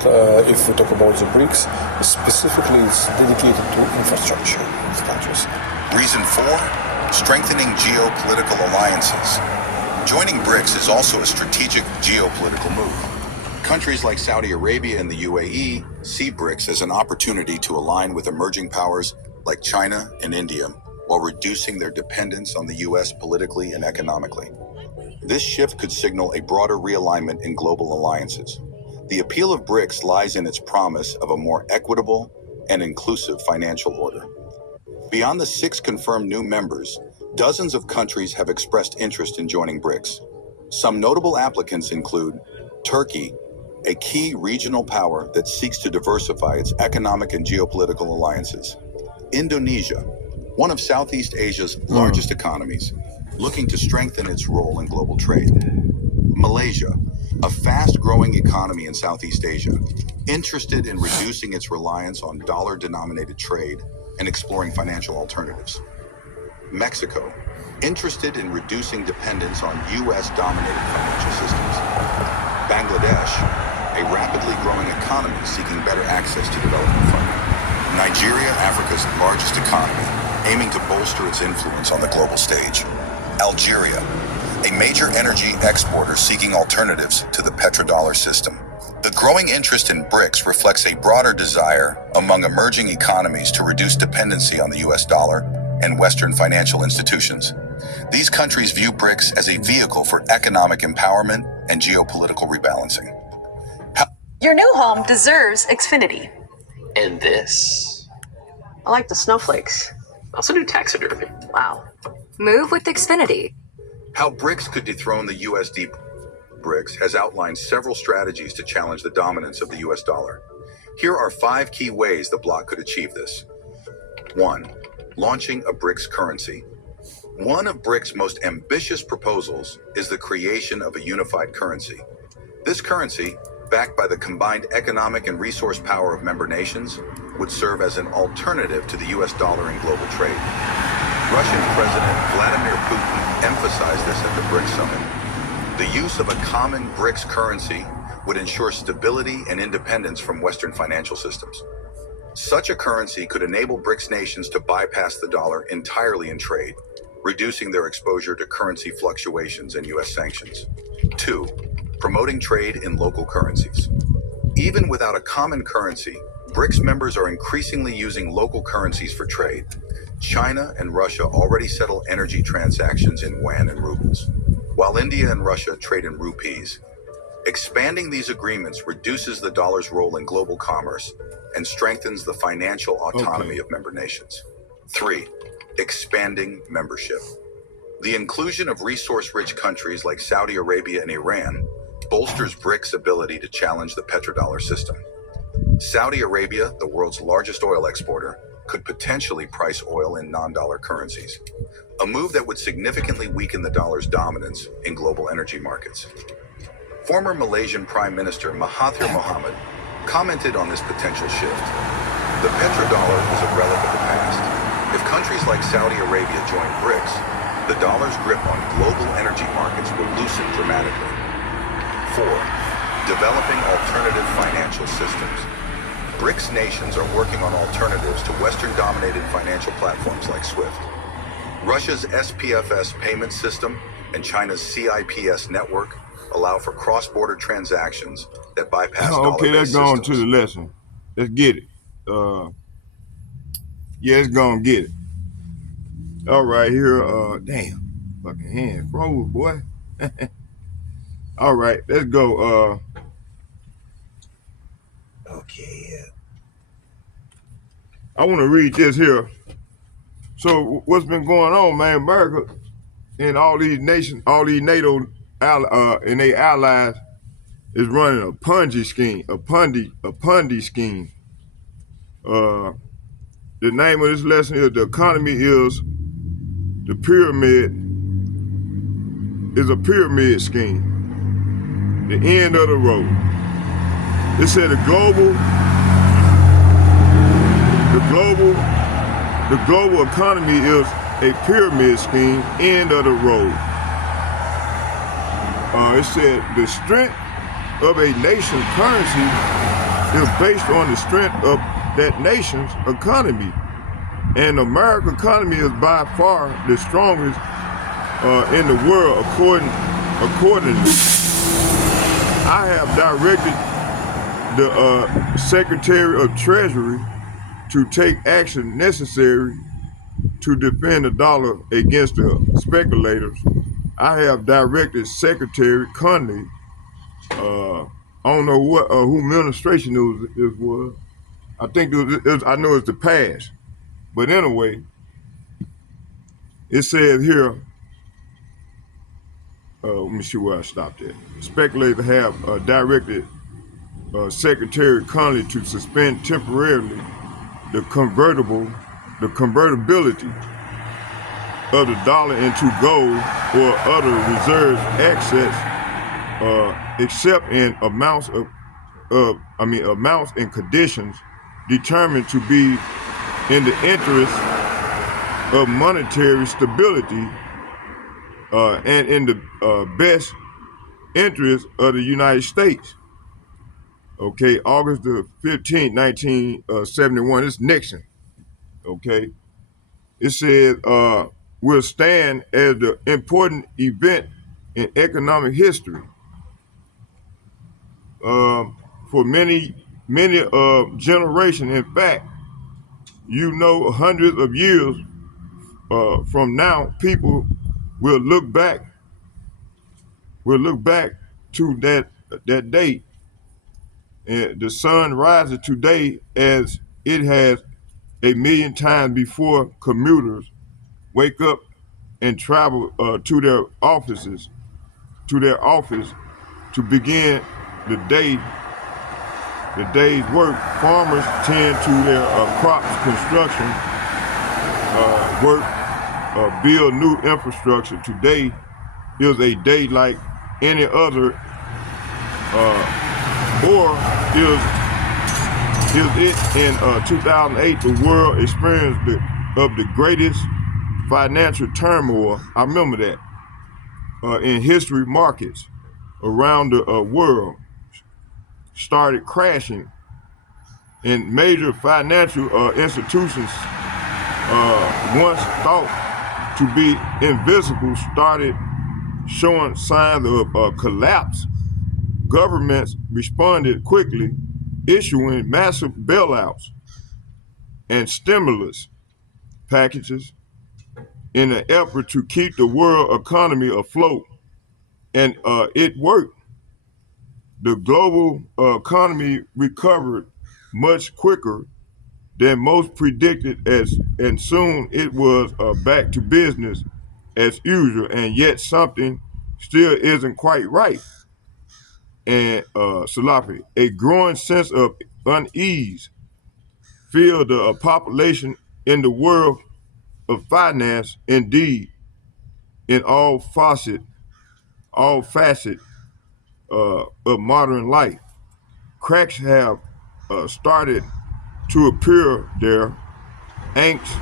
if we talk about the BRICS, specifically it's dedicated to infrastructure in the countries. Reason 4, strengthening geopolitical alliances. Joining BRICS is also a strategic geopolitical move. Countries like Saudi Arabia and the UAE see BRICS as an opportunity to align with emerging powers like China and India, while reducing their dependence on the US politically and economically. This shift could signal a broader realignment in global alliances. The appeal of BRICS lies in its promise of a more equitable and inclusive financial order. Beyond the 6 confirmed new members, dozens of countries have expressed interest in joining BRICS. Some notable applicants include Turkey, a key regional power that seeks to diversify its economic and geopolitical alliances; Indonesia, one of Southeast Asia's largest economies, looking to strengthen its role in global trade; Malaysia, a fast-growing economy in Southeast Asia, interested in reducing its reliance on dollar-denominated trade and exploring financial alternatives; Mexico, interested in reducing dependence on US-dominated financial systems; Bangladesh, a rapidly growing economy seeking better access to development funding; Nigeria, Africa's largest economy, aiming to bolster its influence on the global stage; Algeria, a major energy exporter seeking alternatives to the petrodollar system. The growing interest in BRICS reflects a broader desire among emerging economies to reduce dependency on the US dollar and Western financial institutions. These countries view BRICS as a vehicle for economic empowerment and geopolitical rebalancing. Your new home deserves Xfinity. And this. I like the snowflakes. Also do taxidermy. Wow. Move with Xfinity. How BRICS could dethrone the USD. BRICS has outlined several strategies to challenge the dominance of the US dollar. Here are 5 key ways the bloc could achieve this. 1. Launching a BRICS currency. One of BRICS' most ambitious proposals is the creation of a unified currency. This currency, backed by the combined economic and resource power of member nations, would serve as an alternative to the US dollar in global trade. Russian President Vladimir Putin emphasized this at the BRICS summit. The use of a common BRICS currency would ensure stability and independence from Western financial systems. Such a currency could enable BRICS nations to bypass the dollar entirely in trade, reducing their exposure to currency fluctuations and US sanctions. 2. Promoting trade in local currencies. Even without a common currency, BRICS members are increasingly using local currencies for trade. China and Russia already settle energy transactions in yuan and rubles, while India and Russia trade in rupees. Expanding these agreements reduces the dollar's role in global commerce and strengthens the financial autonomy of member nations. 3. Expanding membership. The inclusion of resource-rich countries like Saudi Arabia and Iran bolsters BRICS' ability to challenge the petrodollar system. Saudi Arabia, the world's largest oil exporter, could potentially price oil in non-dollar currencies, a move that would significantly weaken the dollar's dominance in global energy markets. Former Malaysian Prime Minister Mahathir Mohamad commented on this potential shift. The petrodollar is a relic of the past. If countries like Saudi Arabia join BRICS, the dollar's grip on global energy markets will loosen dramatically. 4. Developing alternative financial systems. BRICS nations are working on alternatives to Western-dominated financial platforms like SWIFT. Russia's SPFS payment system and China's CIPS network allow for cross-border transactions that bypass dollar-based Okay, let's go on to systems. the lesson. Let's get it. Yeah, let's go and get it. All right, here. Damn, fucking hand froze, boy. All right, let's go. Okay. I want to read this here. So what's been going on, man? America and all these nations, all these NATO and their allies is running a Ponzi scheme, a Ponzi scheme. The name of this lesson is "The Economy is the Pyramid." Is a pyramid scheme. The end of the road. It said the global economy is a pyramid scheme. End of the road. It said the strength of a nation's currency is based on the strength of that nation's economy, and America's economy is by far the strongest in the world, accordingly. I have directed the Secretary of Treasury to take action necessary to defend the dollar against the speculators. I have directed Secretary Conley, I don't know what who administration it was. I think I know it's the past, but anyway, it says here. Let me see where I stopped at. Speculators have directed Secretary Conley to suspend temporarily the convertibility of the dollar into gold or other reserve assets, except in amounts and conditions determined to be in the interest of monetary stability and in the best interest of the United States. Okay, August the 15th, 1971, it's Nixon. Okay, it says, will stand as the important event in economic history. For many generations, in fact, hundreds of years from now, people will look back to that date, and the sun rises today as it has a million times before. Commuters wake up and travel to their office to begin the day's work. Farmers tend to their crops, construction work, build new infrastructure. Today is a day like any other, or is it in 2008 the world experienced the greatest financial turmoil, I remember that, in history. Markets around the world started crashing, and major financial institutions once thought to be invisible started showing signs of collapse. Governments responded quickly, issuing massive bailouts and stimulus packages in an effort to keep the world economy afloat. And it worked. The global economy recovered much quicker than most predicted, and soon it was back to business as usual, and yet something still isn't quite right. And Salafi, a growing sense of unease filled the population in the world of finance. Indeed, in all facets of modern life, cracks have started to appear there. Angst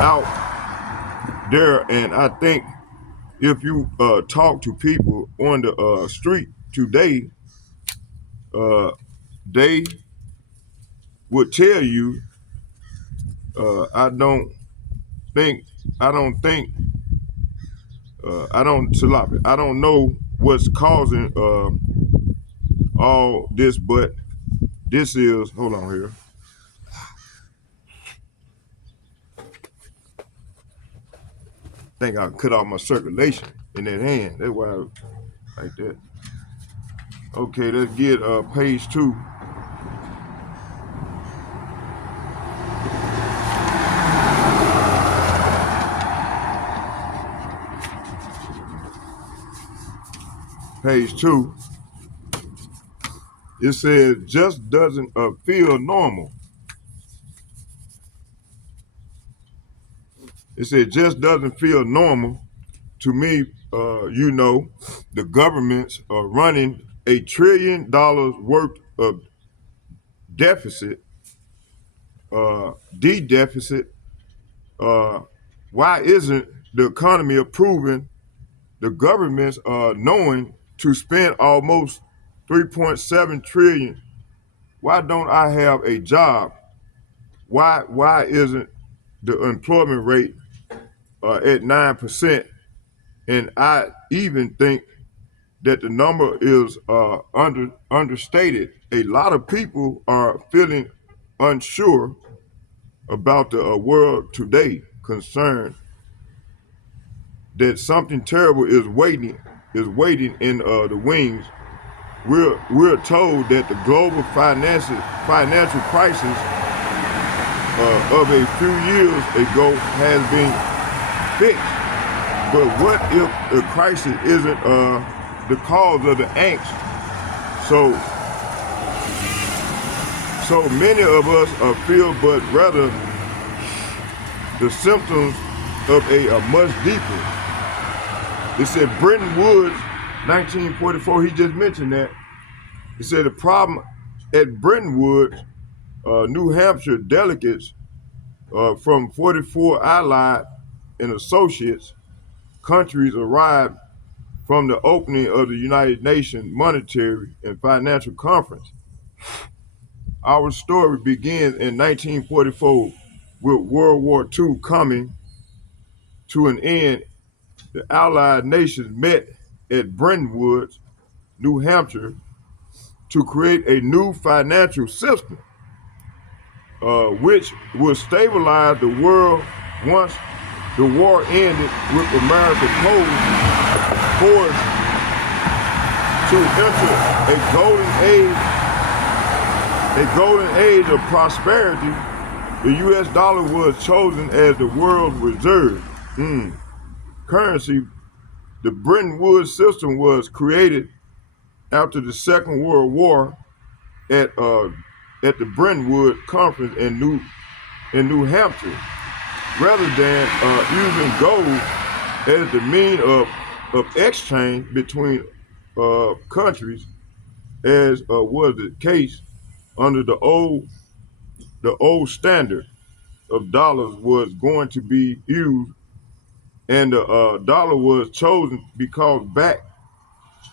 out there, and I think if you talk to people on the street today, they would tell you, I don't think I don't know what's causing all this, but this is, hold on here. I think I cut off my circulation in that hand. That's why I like that. Okay, let's get page 2. Page 2. It says just doesn't feel normal. It said just doesn't feel normal to me. The governments are running $1 trillion worth of deficit, deficit. Why isn't the economy approving the governments knowing to spend almost 3.7 trillion? Why don't I have a job? Why isn't the employment rate at 9%? And I even think that the number is understated. A lot of people are feeling unsure about the world today, concerned that something terrible is waiting in the wings. We're told that the global financial crisis of a few years ago has been fixed. But what if the crisis isn't the cause of the angst? So many of us feel, but rather the symptoms of a much deeper. It said Bretton Woods, 1944. He just mentioned that. He said the problem at Bretton Woods, New Hampshire delegates from 44 allied and associates countries arrived from the opening of the United Nations Monetary and Financial Conference. Our story begins in 1944 with World War II coming to an end. The Allied nations met at Bretton Woods, New Hampshire, to create a new financial system, which would stabilize the world once the war ended, with America forced to enter a golden age of prosperity. The U.S. dollar was chosen as the world's reserve currency. The Bretton Woods system was created after the Second World War at the Bretton Woods Conference in New Hampshire. Rather than using gold as the mean of exchange between countries, as was the case under the old standard of dollars was going to be used, and the dollar was chosen because back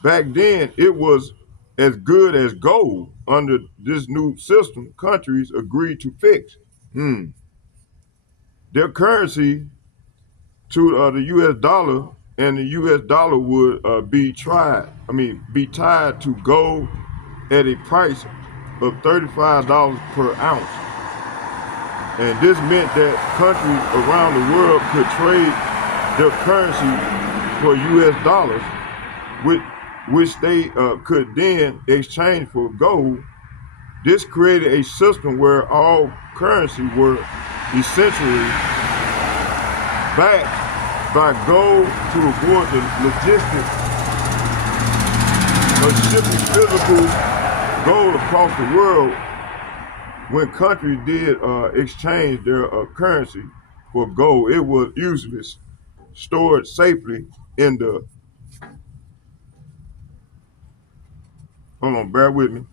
then it was as good as gold. Under this new system, countries agreed to fix their currency to the U.S. dollar, and the U.S. dollar would be tied to gold at a price of $35 per ounce. And this meant that countries around the world could trade their currency for U.S. dollars, which they could then exchange for gold. This created a system where all currency were essentially backed by gold to avoid the logistics of shipping physical gold across the world. When countries did exchange their currency for gold, it was usually stored safely in the, hold on, bear with me.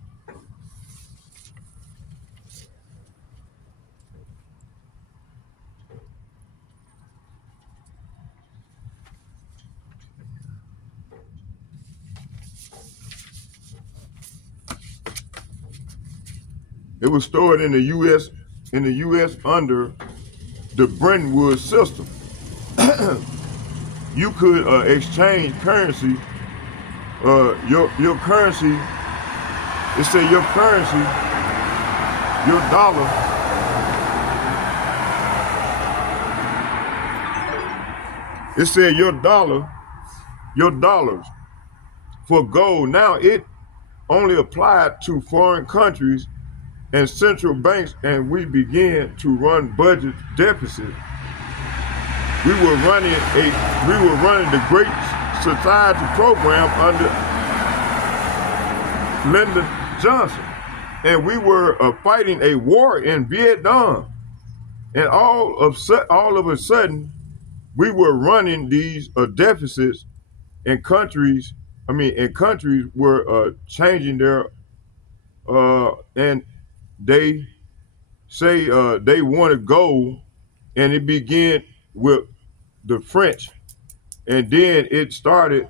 It was stored in the U.S. under the Bretton Woods system. you could exchange currency. Your currency. It said your currency, your dollar. It said your dollars for gold. Now it only applied to foreign countries and central banks, and we began to run budget deficit. We were running the Great Society program under Lyndon Johnson, and we were fighting a war in Vietnam, and all of a sudden we were running these deficits, and countries were changing their and they say they wanted gold, and it began with the French, and then it started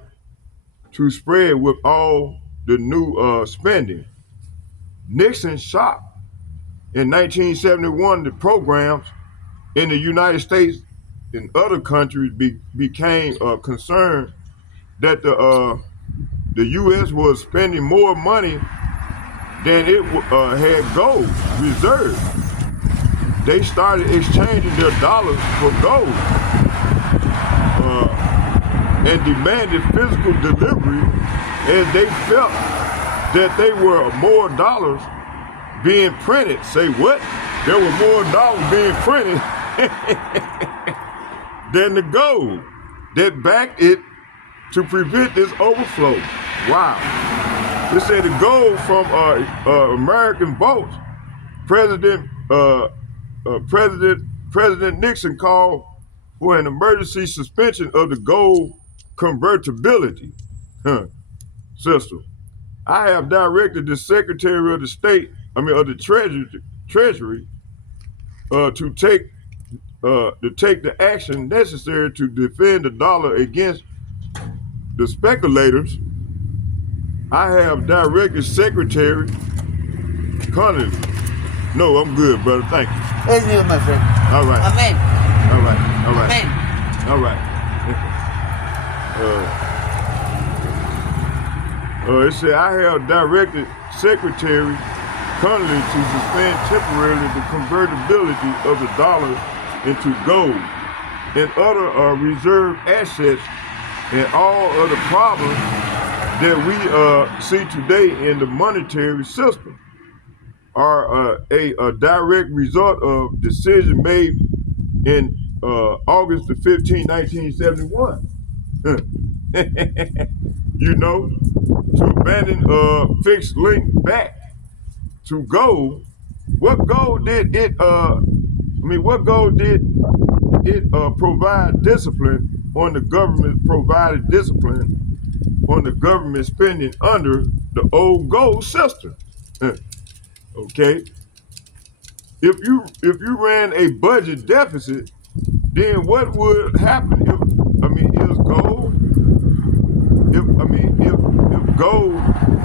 to spread with all the new spending. Nixon stopped in 1971 the programs in the United States and other countries became concerned that the U.S. was spending more money than it had gold reserved. They started exchanging their dollars for gold and demanded physical delivery, as they felt that they were more dollars being printed. Say what? There were more dollars being printed than the gold that backed it to prevent this overflow. Wow. They said the gold from American votes, President Nixon called for an emergency suspension of the gold convertibility system. I have directed the Secretary of the State, of the Treasury, to take the action necessary to defend the dollar against the speculators. I have directed Secretary Connolly. No, I'm good, brother. Thank you. Thank you, my friend. All right. Amen. All right. All right. Amen. All right. It said, I have directed Secretary Connolly to suspend temporarily the convertibility of the dollar into gold and other reserve assets, and all of the problems that we see today in the monetary system are a direct result of decision made in August the 15th, 1971. You know, to abandon fixed link back to gold. What gold did it provide discipline on the government, provided discipline on the government spending under the old gold system. Okay. If you ran a budget deficit, then what would happen if gold gold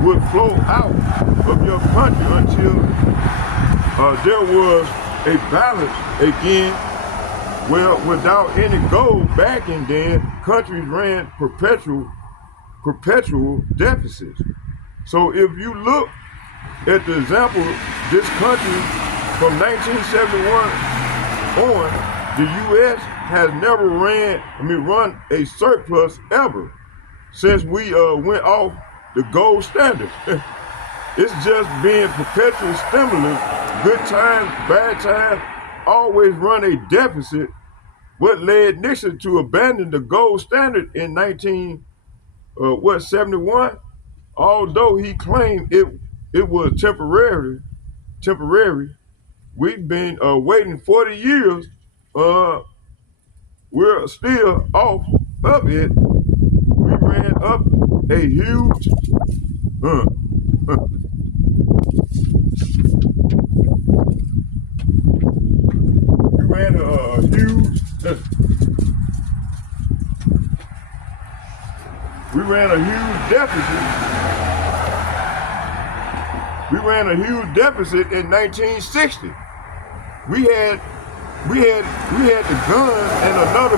would flow out of your country until there was a balance again. Well, without any gold backing, then countries ran perpetual deficits. So if you look at the example, this country from 1971 on, the U.S. has never run a surplus ever since we went off the gold standard. It's just been perpetual stimulus, good times, bad times, always run a deficit. What led Nixon to abandon the gold standard in 1971? Although he claimed it was temporary, we've been waiting 40 years. We're still off of it. We ran up a huge deficit in 1960. We we had the guns and another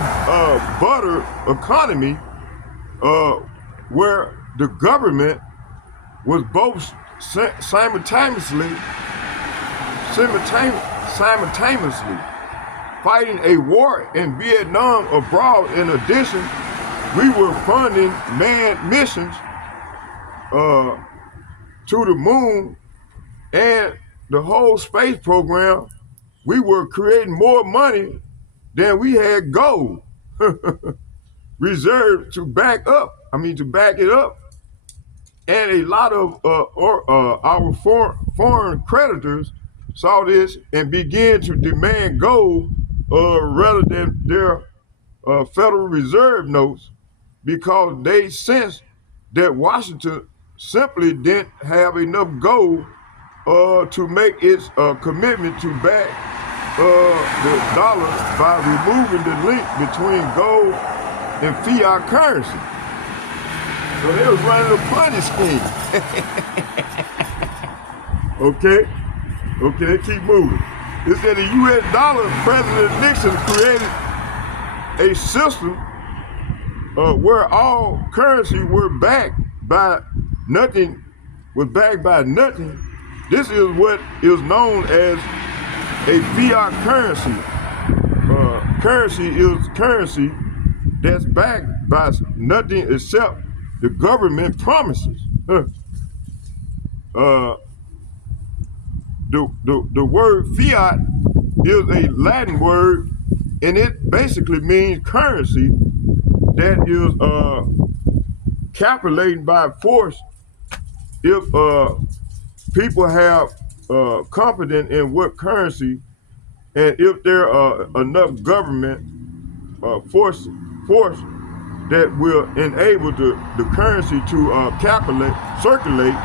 butter economy where the government was both simultaneously fighting a war in Vietnam abroad. In addition, we were funding manned missions to the moon and the whole space program. We were creating more money than we had gold reserved to back it up. And a lot of our foreign creditors saw this and began to demand gold rather than their Federal Reserve notes, because they sensed that Washington simply didn't have enough gold to make its commitment to back the dollar by removing the link between gold and fiat currency. So they was running a Ponzi scheme. Okay, keep moving. It said the U.S. dollar, President Nixon created a system where all currency were backed by nothing. This is what is known as a fiat currency. Currency is currency that's backed by nothing except the government promises. The word fiat is a Latin word, and it basically means currency that is calculated by force. If people have confidence in what currency, and if there are enough government force that will enable the currency to circulate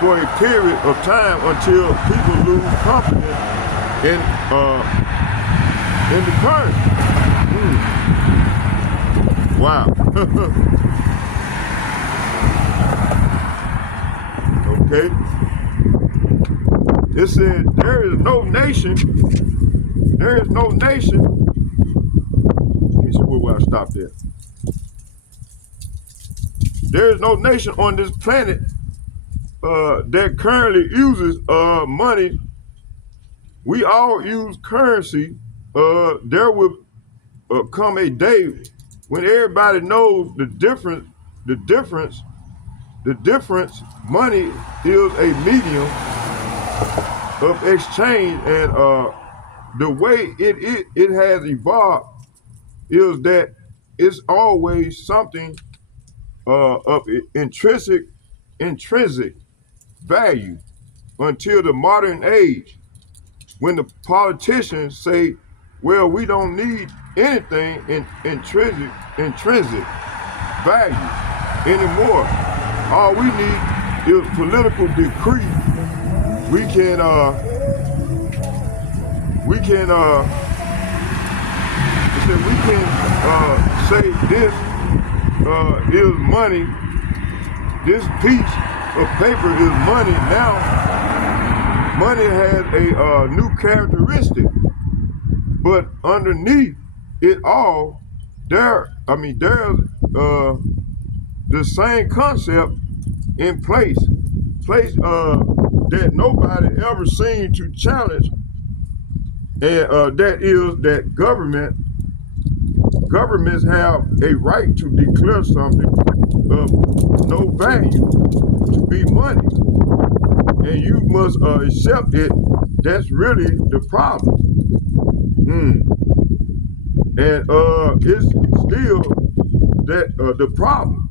for a period of time until people lose confidence in the currency. Wow. Okay. It said there is no nation. Let me see where I stopped there. There is no nation on this planet that currently uses money. We all use currency. There will come a day when everybody knows the difference. Money is a medium of exchange, and the way it has evolved is that it's always something of intrinsic value until the modern age, when the politicians say, well, we don't need anything in intrinsic value anymore. All we need is political decree. We can say this is money. This piece of paper is money. Now, money has a new characteristic, but underneath it all, there's the same concept in place that nobody ever seemed to challenge, and that is that governments have a right to declare something of no value to be money, and you must accept it. That's really the problem. And it's still that the problem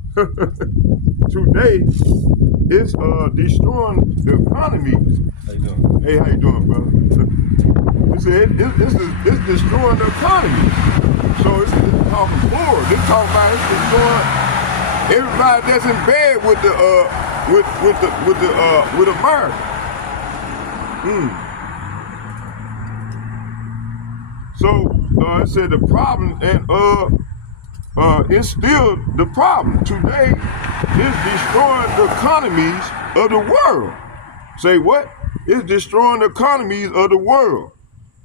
today. It's destroying the economy. How you doing? Hey, how you doing, brother? It's destroying the economy. So it's talking forward. It's talking about it's destroying everybody that's in bed with America. So it said the problem, and it's still the problem today. It's destroying the economies of the world. Say what? It's destroying the economies of the world.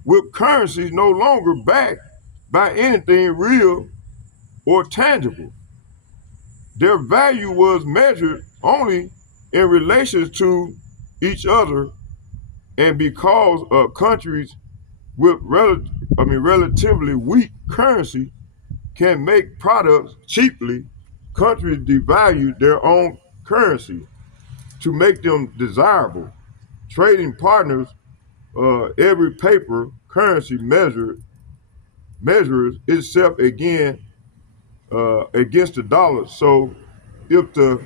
with currencies no longer backed by anything real or tangible. Their value was measured only in relation to each other, and because countries with relatively weak currency can make products cheaply, countries devalue their own currency to make them desirable. Trading partners, every paper currency measures itself again against the dollar. So if the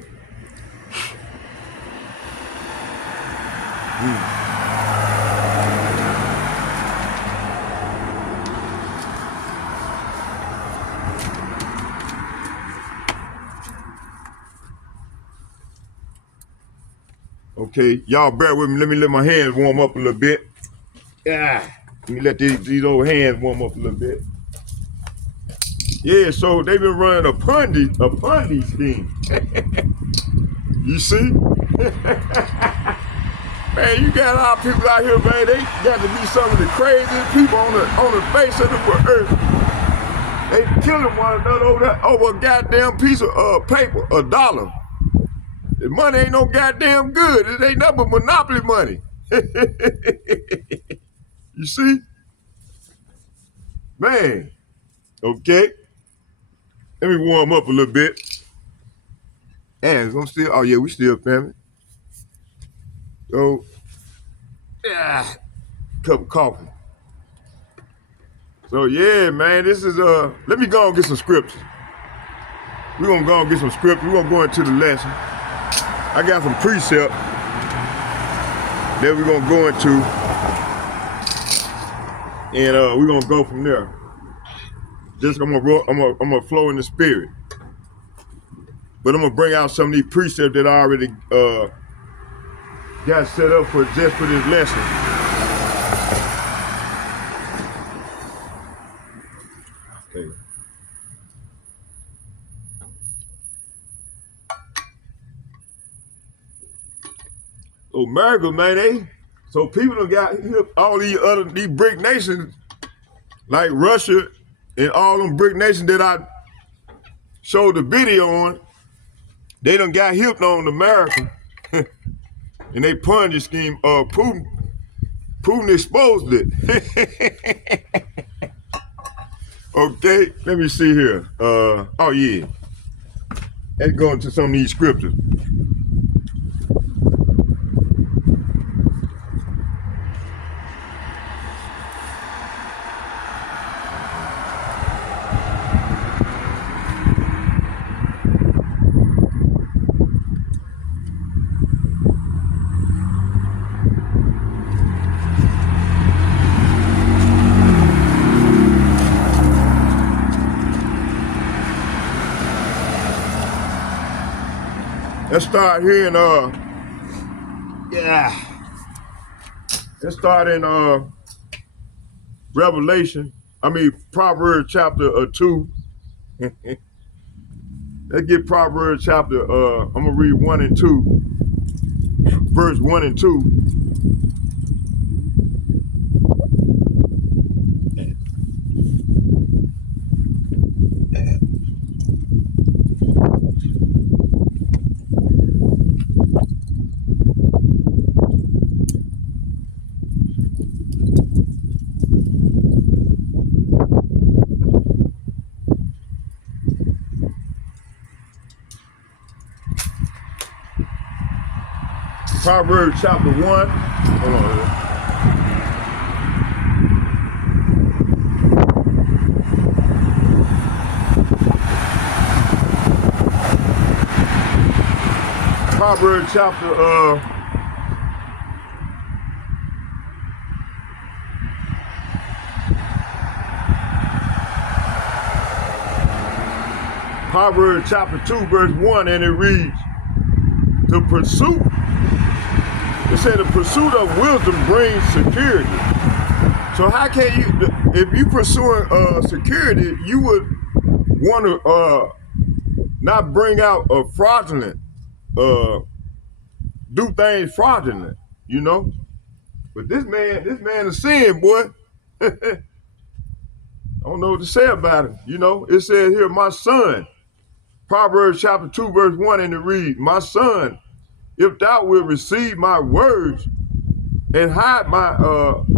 okay, y'all bear with me. Let me let my hands warm up a little bit. Yeah, let me let these old hands warm up a little bit. Yeah, so they've been running a Ponzi scheme. You see? Man, you got a lot of people out here, man. They got to be some of the craziest people on the face of the earth. They killing one another over a goddamn piece of paper, $1. The money ain't no goddamn good. It ain't nothing but monopoly money. You see? Man. Okay. Let me warm up a little bit. And I'm still, oh yeah, we still family. So, yeah, cup of coffee. So yeah, man, this is, let me go and get some scriptures. We're gonna go and get some scriptures. We're gonna go into the lesson. I got some precept that we're gonna go into, and we're gonna go from there. Just I'm gonna flow in the spirit, but I'm gonna bring out some of these precepts that I already got set up for just for this lesson. Okay. So America, man, so people done got all these BRIC nations like Russia and all them BRIC nations that I showed the video on. They done got hipped on America and they Ponzi scheme. Putin exposed it. Okay, let me see here. Oh yeah, let's go into some of these scriptures. Let's start here in let's start in Proverbs chapter 2. Let's get Proverbs chapter I'm gonna read 1 and 2, verse 1 and 2. Proverbs chapter 1. Hold on here. Proverbs chapter Proverbs chapter 2, verse 1, and it reads, it said the pursuit of wisdom brings security. So how can you, if you pursuing security, you would want to not bring out a fraudulent, do things fraudulent, you know? But this man is sin, boy. I don't know what to say about it. You know, it says here, my son, Proverbs chapter 2, verse 1, and it reads, my son, if thou wilt receive my words and hide my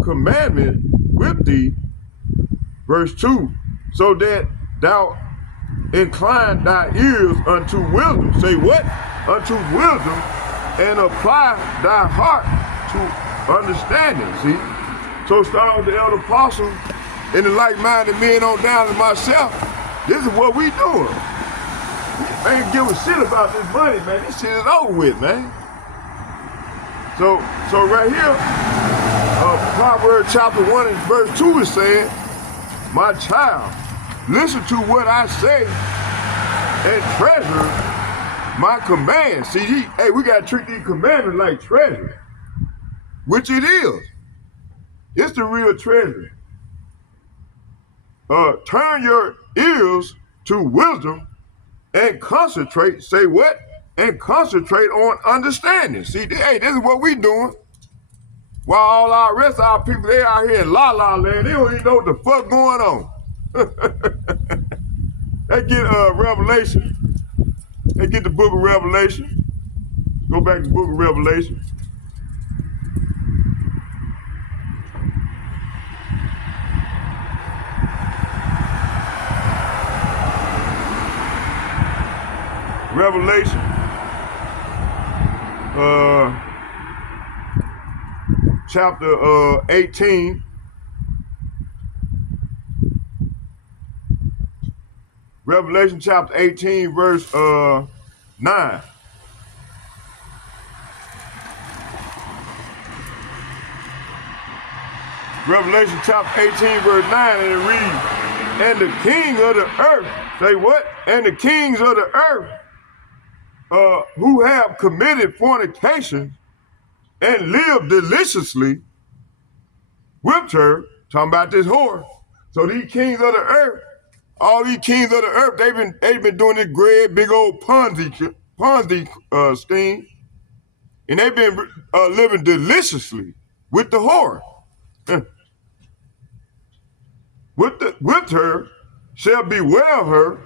commandment with thee, verse 2, so that thou incline thy ears unto wisdom. Say what? Unto wisdom, and apply thy heart to understanding. See? So starting with the elder apostle and the like-minded men on down to myself, this is what we doing. Man, ain't give a shit about this money, man. This shit is over with, man. So right here, Proverbs chapter 1 and verse 2 is saying, my child, listen to what I say and treasure my commands. See, hey, we got to treat these commandments like treasure, which it is. It's the real treasure. Turn your ears to wisdom and concentrate, say what? And concentrate on understanding. See, hey, this is what we doing. While all our rest of our people, they out here in La La Land, they don't even know what the fuck going on. They get Revelation. They get the book of Revelation. Go back to the book of Revelation. Revelation. Chapter 18. Revelation chapter 18, verse 9. Revelation chapter 18, verse 9, and it reads, and the king of the earth, say what? And the kings of the earth who have committed fornication and lived deliciously with her, talking about this whore. So these kings of the earth, all these kings of the earth, they've been doing this great big old Ponzi scheme, and they've been living deliciously with the whore. With her shall beware her.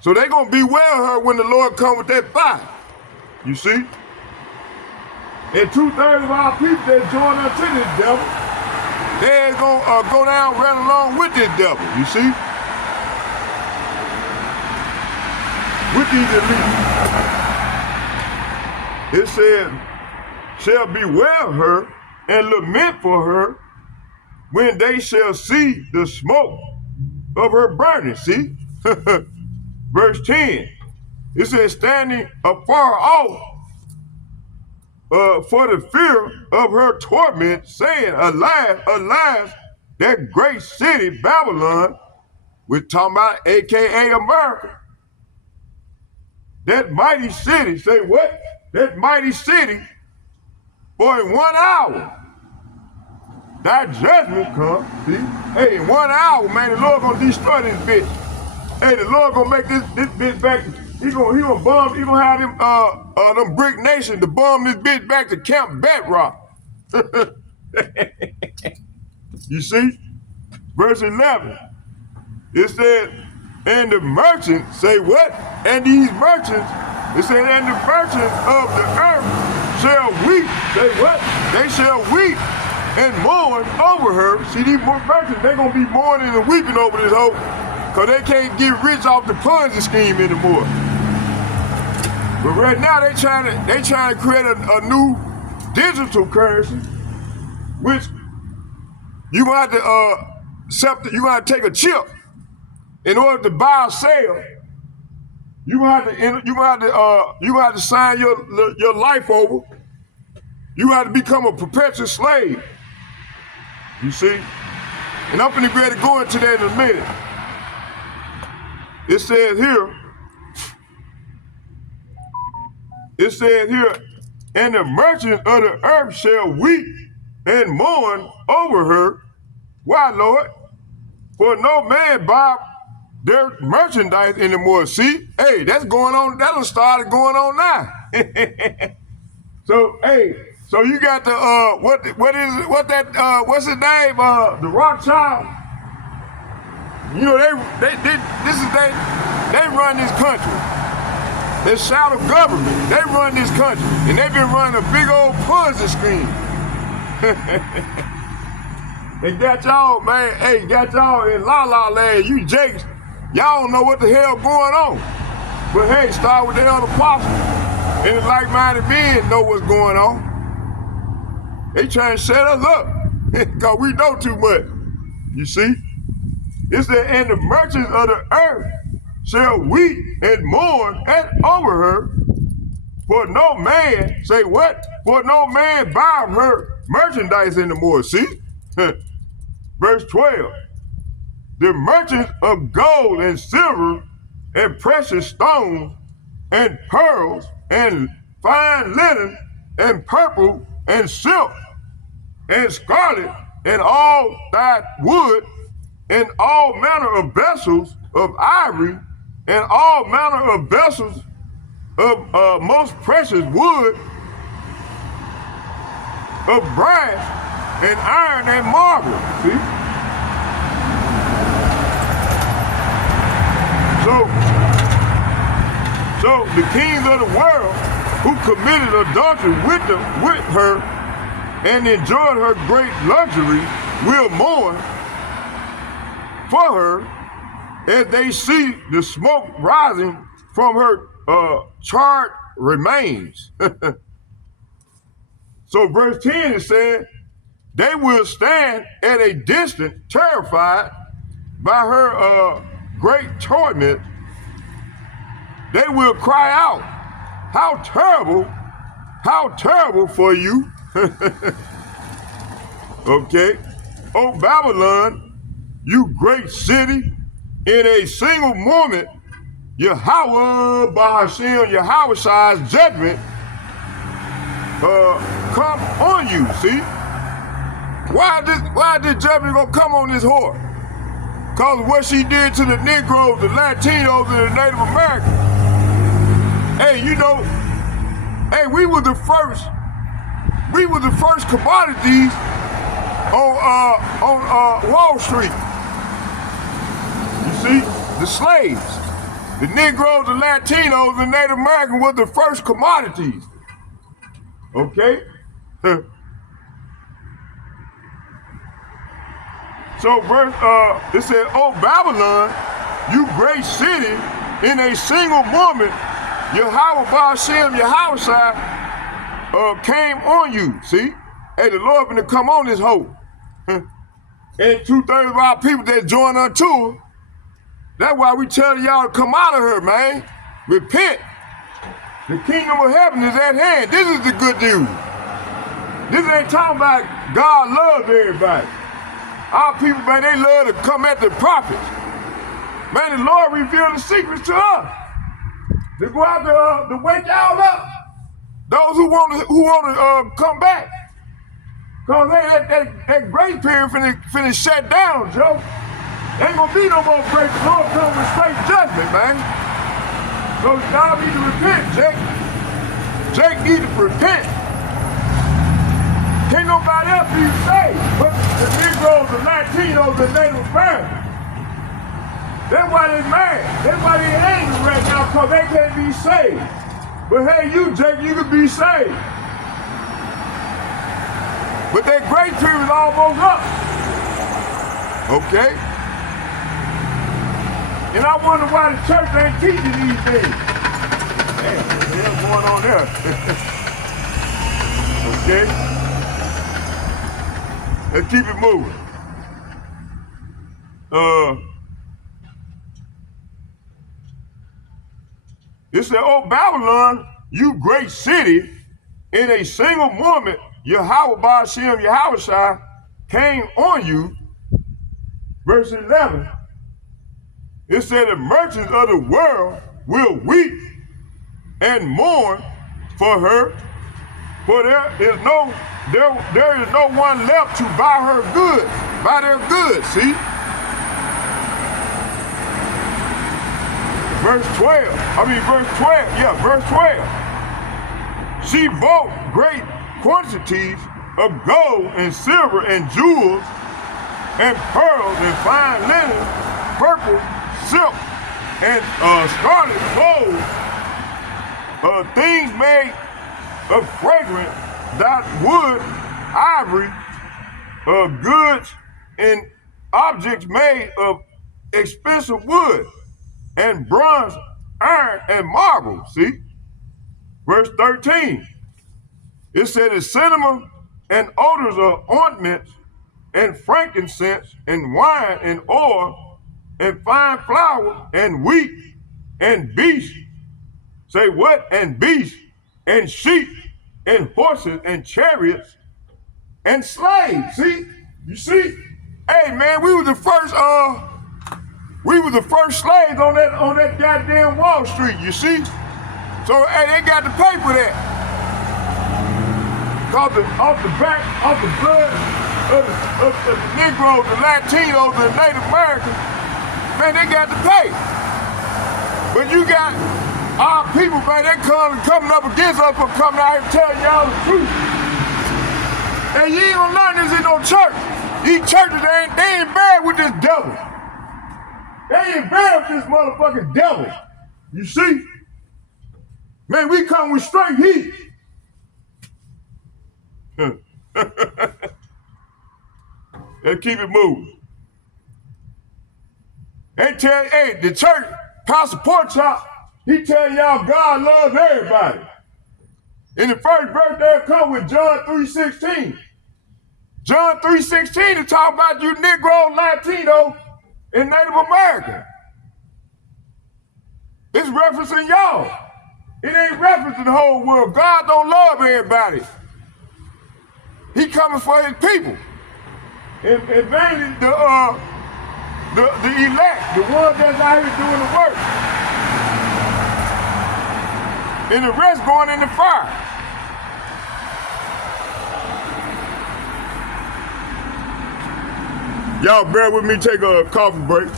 So they're gonna beware her when the Lord come with that fire. You see? And 2/3 of our people that join unto this devil, they're gonna go down right along with this devil. You see? With these elites. It said, shall beware her and lament for her when they shall see the smoke of her burning. See? Verse 10. It says, standing afar off for the fear of her torment, saying, alas, alas, that great city, Babylon, we're talking about AKA America. That mighty city, say what? That mighty city, for in 1 hour, that judgment comes, see? Hey, in 1 hour, man, the Lord gonna destroy this bitch. Hey, the Lord gonna make this bitch back. He gonna bomb. He gonna have them brick nation to bomb this bitch back to Camp Bedrock. You see, verse 11. It said, and the merchants say what? And these merchants. It said, and the merchants of the earth shall weep. Say what? They shall weep and mourn over her. See, these merchants, they gonna be mourning and weeping over this hoe, because they can't get rich off the Ponzi scheme anymore. But right now they trying to create a new digital currency, which you gonna have to you gonna have to take a chip in order to buy or sell. You gonna have to sign your life over. You have to become a perpetual slave. You see? And I'm gonna be ready to go into that in a minute. It says here, and the merchants of the earth shall weep and mourn over her. Why, Lord? For no man buy their merchandise anymore. See? Hey, that's going on. That started going on now. So, hey, So you got the what's his name? The Rothschild. You know they run this country. This shadow government, they run this country, and they've been running a big old Ponzi scheme. They got y'all, man. Hey, got y'all in La La Land. You jakes, y'all don't know what the hell going on. But hey, start with the other apostles, and the like-minded men know what's going on. They trying to set us up because we know too much. You see? It said, and the merchants of the earth shall weep and mourn over her, for no man, say what? For no man buy her merchandise anymore. See? Verse 12. The merchants of gold and silver and precious stones and pearls and fine linen and purple and silk and scarlet and all that wood and all manner of vessels of ivory and all manner of vessels of most precious wood, of brass and iron and marble. See? So the kings of the world who committed adultery with her and enjoyed her great luxury will mourn for her as they see the smoke rising from her charred remains. So verse 10 is saying, they will stand at a distance, terrified by her great torment. They will cry out, how terrible for you. Okay. Oh, Babylon, you great city, in a single moment, Yahweh, Bahashem, Yahweh's judgment come on you, see? Why this judgment gonna come on this whore? Because of what she did to the Negroes, the Latinos, and the Native Americans. Hey, you know, hey, we were the first commodities on Wall Street. You see, the slaves, the Negroes, the Latinos, and Native Americans were the first commodities. Okay? So verse, it said, oh Babylon, you great city, in a single moment, Yahweh Bahashem, Yahweh came on you. See? Hey, the Lord gonna come on this hoe. And 2/3 of our people that join unto her. That's why we tell y'all to come out of her, man. Repent. The kingdom of heaven is at hand. This is the good news. This ain't talking about God loves everybody. Our people, man, they love to come at the prophets. Man, the Lord revealed the secrets to us. To go out to wake y'all up. Those who want to come back. Because that grace period finna shut down, Joe. Ain't gonna be no more grace. The Lord come with straight judgment, man. So y'all need to repent, Jake. Jake need to repent. Can't nobody else be saved but the Negroes, the Latinos, the Native Americans. That's why they mad. That's why they angry right now, because they can't be saved. But hey, you, Jake, you can be saved. But that grace period is almost up. Okay? And I wonder why the church ain't teaching these things. Man, what the hell's going on there? Okay? Let's keep it moving. It said, oh, Babylon, you great city, in a single moment, Yahweh Bahashem, Yahweh came on you. Verse 11, it said, the merchants of the world will weep and mourn for her, for there is no one left to buy her goods, buy their goods, see? Verse 12. She bought great quantities of gold and silver and jewels and pearls and fine linen, purple, silk, and scarlet clothes, things made of fragrant dye wood, ivory, goods, and objects made of expensive wood, and bronze, iron, and marble. See? Verse 13. It said the cinnamon and odors of ointments and frankincense and wine and oil and fine flour and wheat and beasts. Say what? And beasts and sheep and horses and chariots and slaves. See? You see? Hey man, we were the first slaves on that goddamn Wall Street, you see? So hey, they got to pay for that. Off the blood of the Negroes, the Latinos, the Native Americans, man, they got to pay. But you got our people, man, they coming up against us for coming out here telling y'all the truth. And you ain't gonna learn this in no church. These churches, they ain't bad with this devil. They ain't bad with this motherfucking devil. You see? Man, we come with straight heat. Let's keep it moving. Hey, the church, Pastor Porchop, he tell y'all God loves everybody. In the first verse, they'll come with John 3:16. John 3:16 to talk about you Negro, Latino, and Native American. It's referencing y'all. It ain't referencing the whole world. God don't love everybody. He coming for his people. And mainly the elect, the ones that's out here doing the work. And the rest going in the fire. Y'all bear with me, take a coffee break.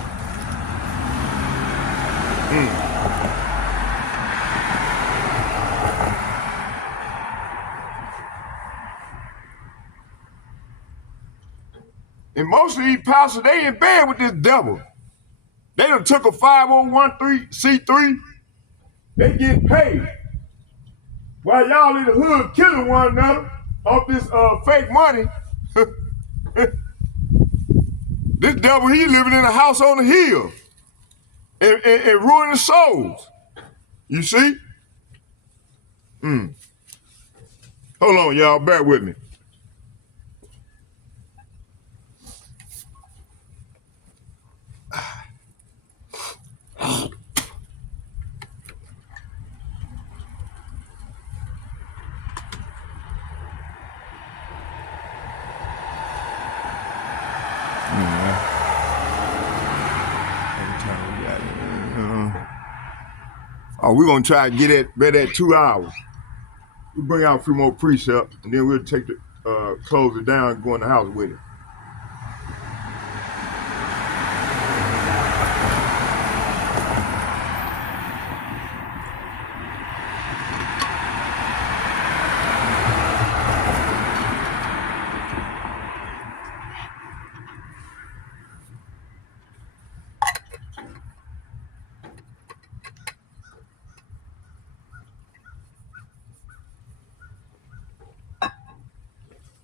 And most of these pastors, they in bed with this devil. They done took a 501c3. They get paid. While y'all in the hood killing one another off this fake money. This devil, he living in a house on the hill and ruining souls. You see? Hold on, y'all. Bear with me. Oh, we're gonna try to get at 2 hours. We'll bring out a few more precepts, and then we'll take the close it down and go in the house with it.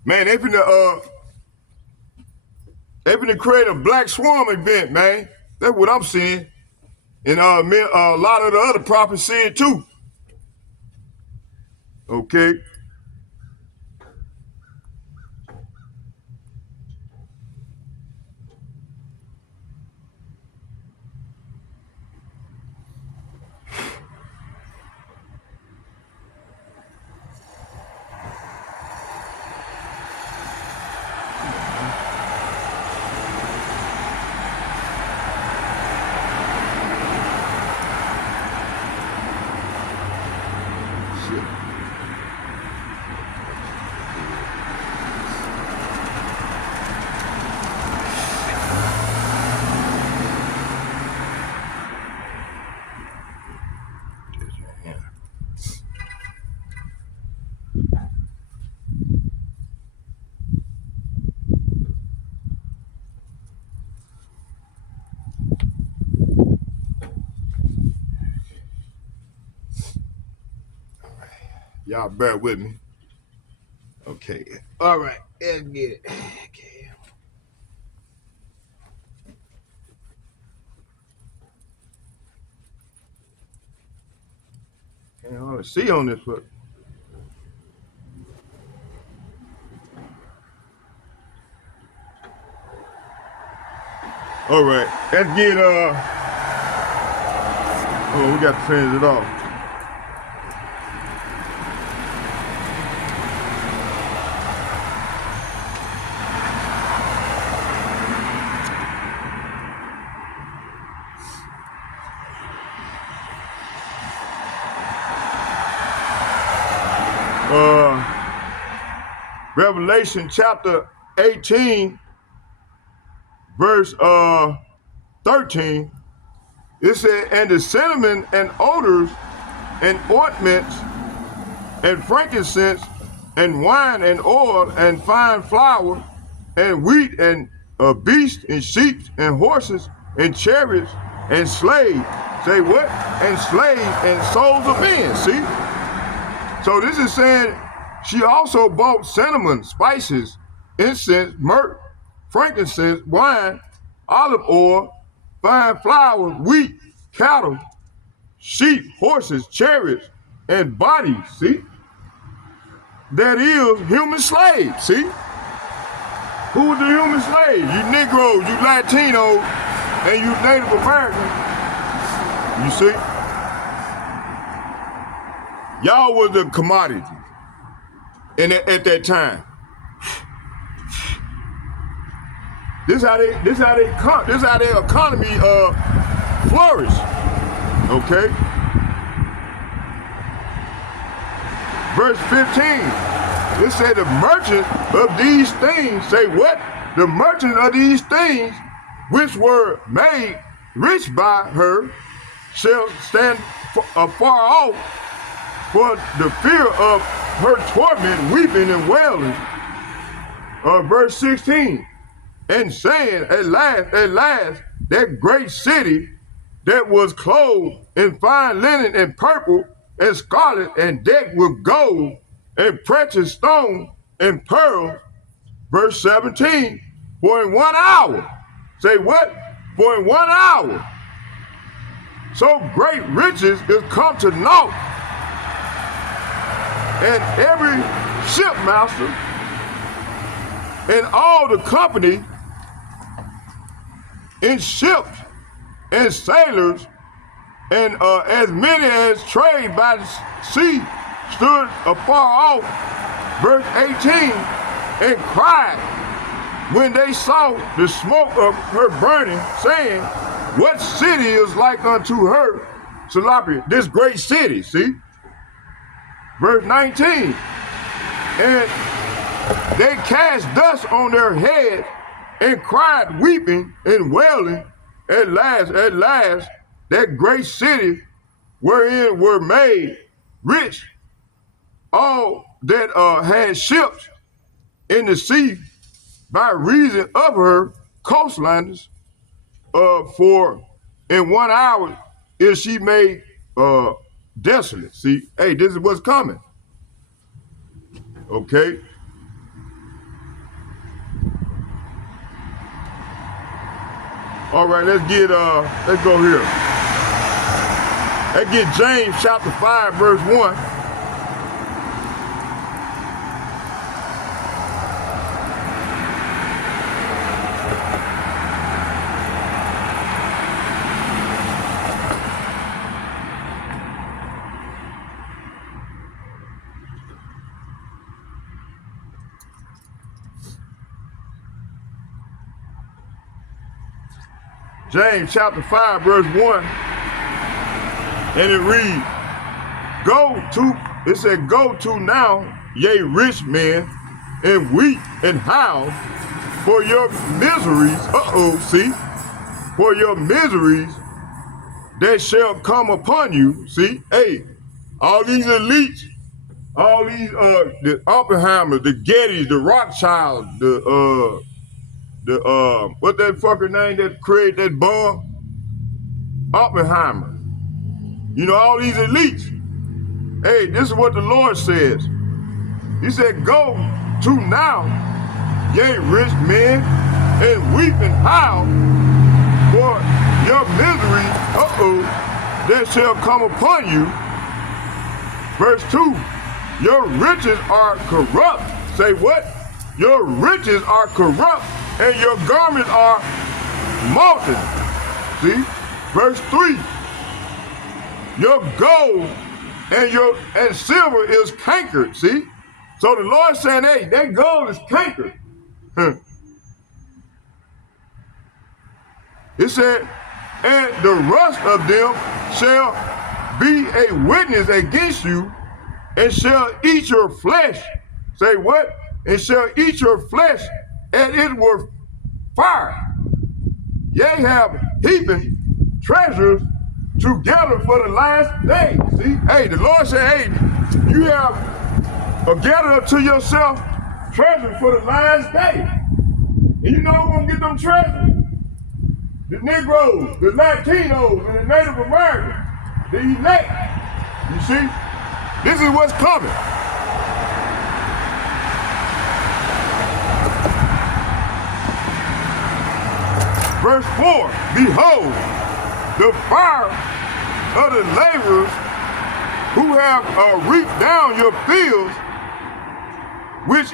Man, they finna create a Black Swarm event, man. That's what I'm seeing. And a lot of the other prophets see it too. Okay. Y'all bear with me. Okay. All right. Let's get it. Okay. Can't hardly see on this one. All right. Let's get oh, we got to finish it off. Revelation chapter 18, verse 13, it said, and the cinnamon and odors and ointments and frankincense and wine and oil and fine flour and wheat and beasts and sheep and horses and chariots and slaves. Say what? And slaves and souls of men. See? So this is saying she also bought cinnamon, spices, incense, myrrh, frankincense, wine, olive oil, fine flour, wheat, cattle, sheep, horses, chariots, and bodies, see? That is human slaves, see? Who was the human slaves? You Negroes, you Latinos, and you Native Americans. You see? Y'all was the commodity at that time. This how their economy flourished. Okay. Verse 15. It said the merchant of these things, say what? The merchant of these things which were made rich by her shall stand afar off for the fear of her torment, weeping and wailing. Verse 16. And saying, at last, that great city that was clothed in fine linen and purple and scarlet and decked with gold and precious stone and pearls. Verse 17, for in 1 hour, say what? For in 1 hour, so great riches is come to naught, and every shipmaster and all the company in ships and sailors and as many as trade by the sea stood afar off, verse 18, and cried when they saw the smoke of her burning, saying, what city is like unto her, Salapia, this great city, see? Verse 19, and they cast dust on their heads and cried, weeping and wailing, at last, that great city wherein were made rich all that had ships in the sea by reason of her coastliners, for in 1 hour is she made desolate. See, hey, this is what's coming. Okay. All right, let's go here. Let's get James chapter 5, verse 1. James chapter 5, verse 1, and it reads, go to now, ye rich men, and weep and howl for your miseries, for your miseries that shall come upon you, see, hey, all these elites, all these, the Oppenheimers, the Gettys, the Rothschilds, what that fucker name that created that bomb? Oppenheimer. You know, all these elites, Hey, this is what the Lord says. He said, go to now, ye rich men, and weep and howl for your misery, that shall come upon you. Verse 2, your riches are corrupt. Say what? Your riches are corrupt, and your garments are molten. See? Verse 3, your gold and silver is cankered. See? So the Lord saying, hey, that gold is cankered. It said, and the rust of them shall be a witness against you, and shall eat your flesh. Say what? And shall eat your flesh, and it were fire. Ye have heaping treasures together for the last day. See? Hey, the Lord said, hey, you have gathered up to yourself treasure for the last day. And you know who's gonna get them treasures? The Negroes, the Latinos, and the Native Americans, the elect. You see? This is what's coming. Verse 4, behold, the fire of the laborers who have reaped down your fields, which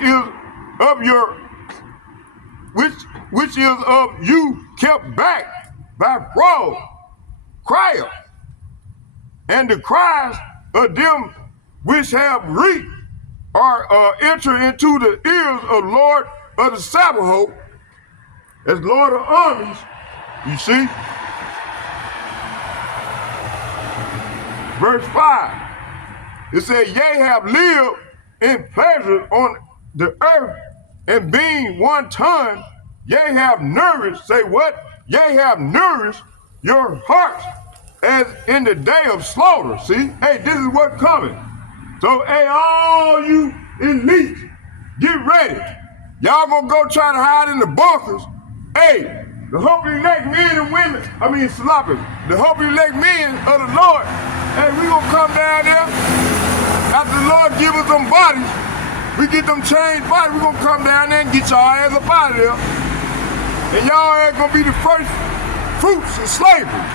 is of you kept back by fraud, crieth, and the cries of them which have reaped are enter into the ears of Lord of the Sabaoth, as Lord of armies. You see? Verse 5, it said, ye have lived in pleasure on the earth, and being 1 ton, ye have nourished, say what? Ye have nourished your hearts as in the day of slaughter. See? Hey, this is what's coming. So, hey, all you elites, get ready. Y'all gonna go try to hide in the bunkers. Hey, the hope elect men and women, the hope elect men of the Lord, hey, we gonna come down there. After the Lord give us them bodies, we get them changed bodies, we gonna come down there and get y'all ass up out of there. And y'all ass gonna be the first fruits of slavery.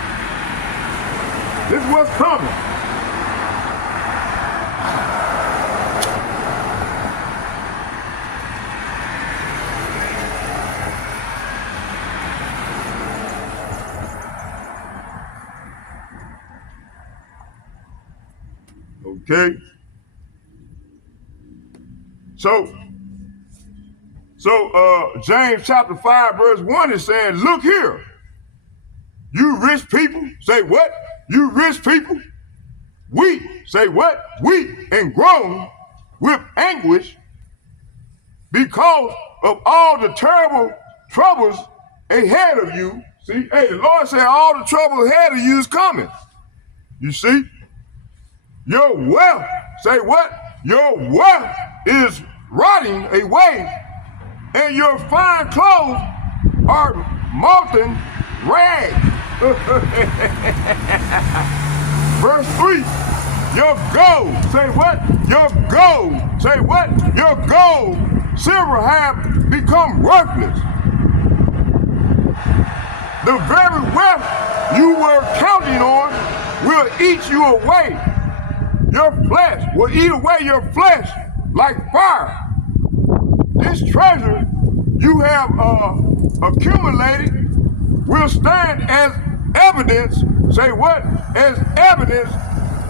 This is what's coming. Okay. So James chapter 5 verse 1 is saying, look here, you rich people, say what? You rich people, weep, say what? Weep and groan with anguish because of all the terrible troubles ahead of you. See, hey, the Lord said all the trouble ahead of you is coming. You see? Your wealth, say what? Your wealth is rotting away, and your fine clothes are molten rags. Verse 3, your gold, say what? Your gold, say what? Your gold, silver have become worthless. The very wealth you were counting on will eat you away. Your flesh will eat away your flesh like fire. This treasure you have accumulated will stand as evidence, say what? As evidence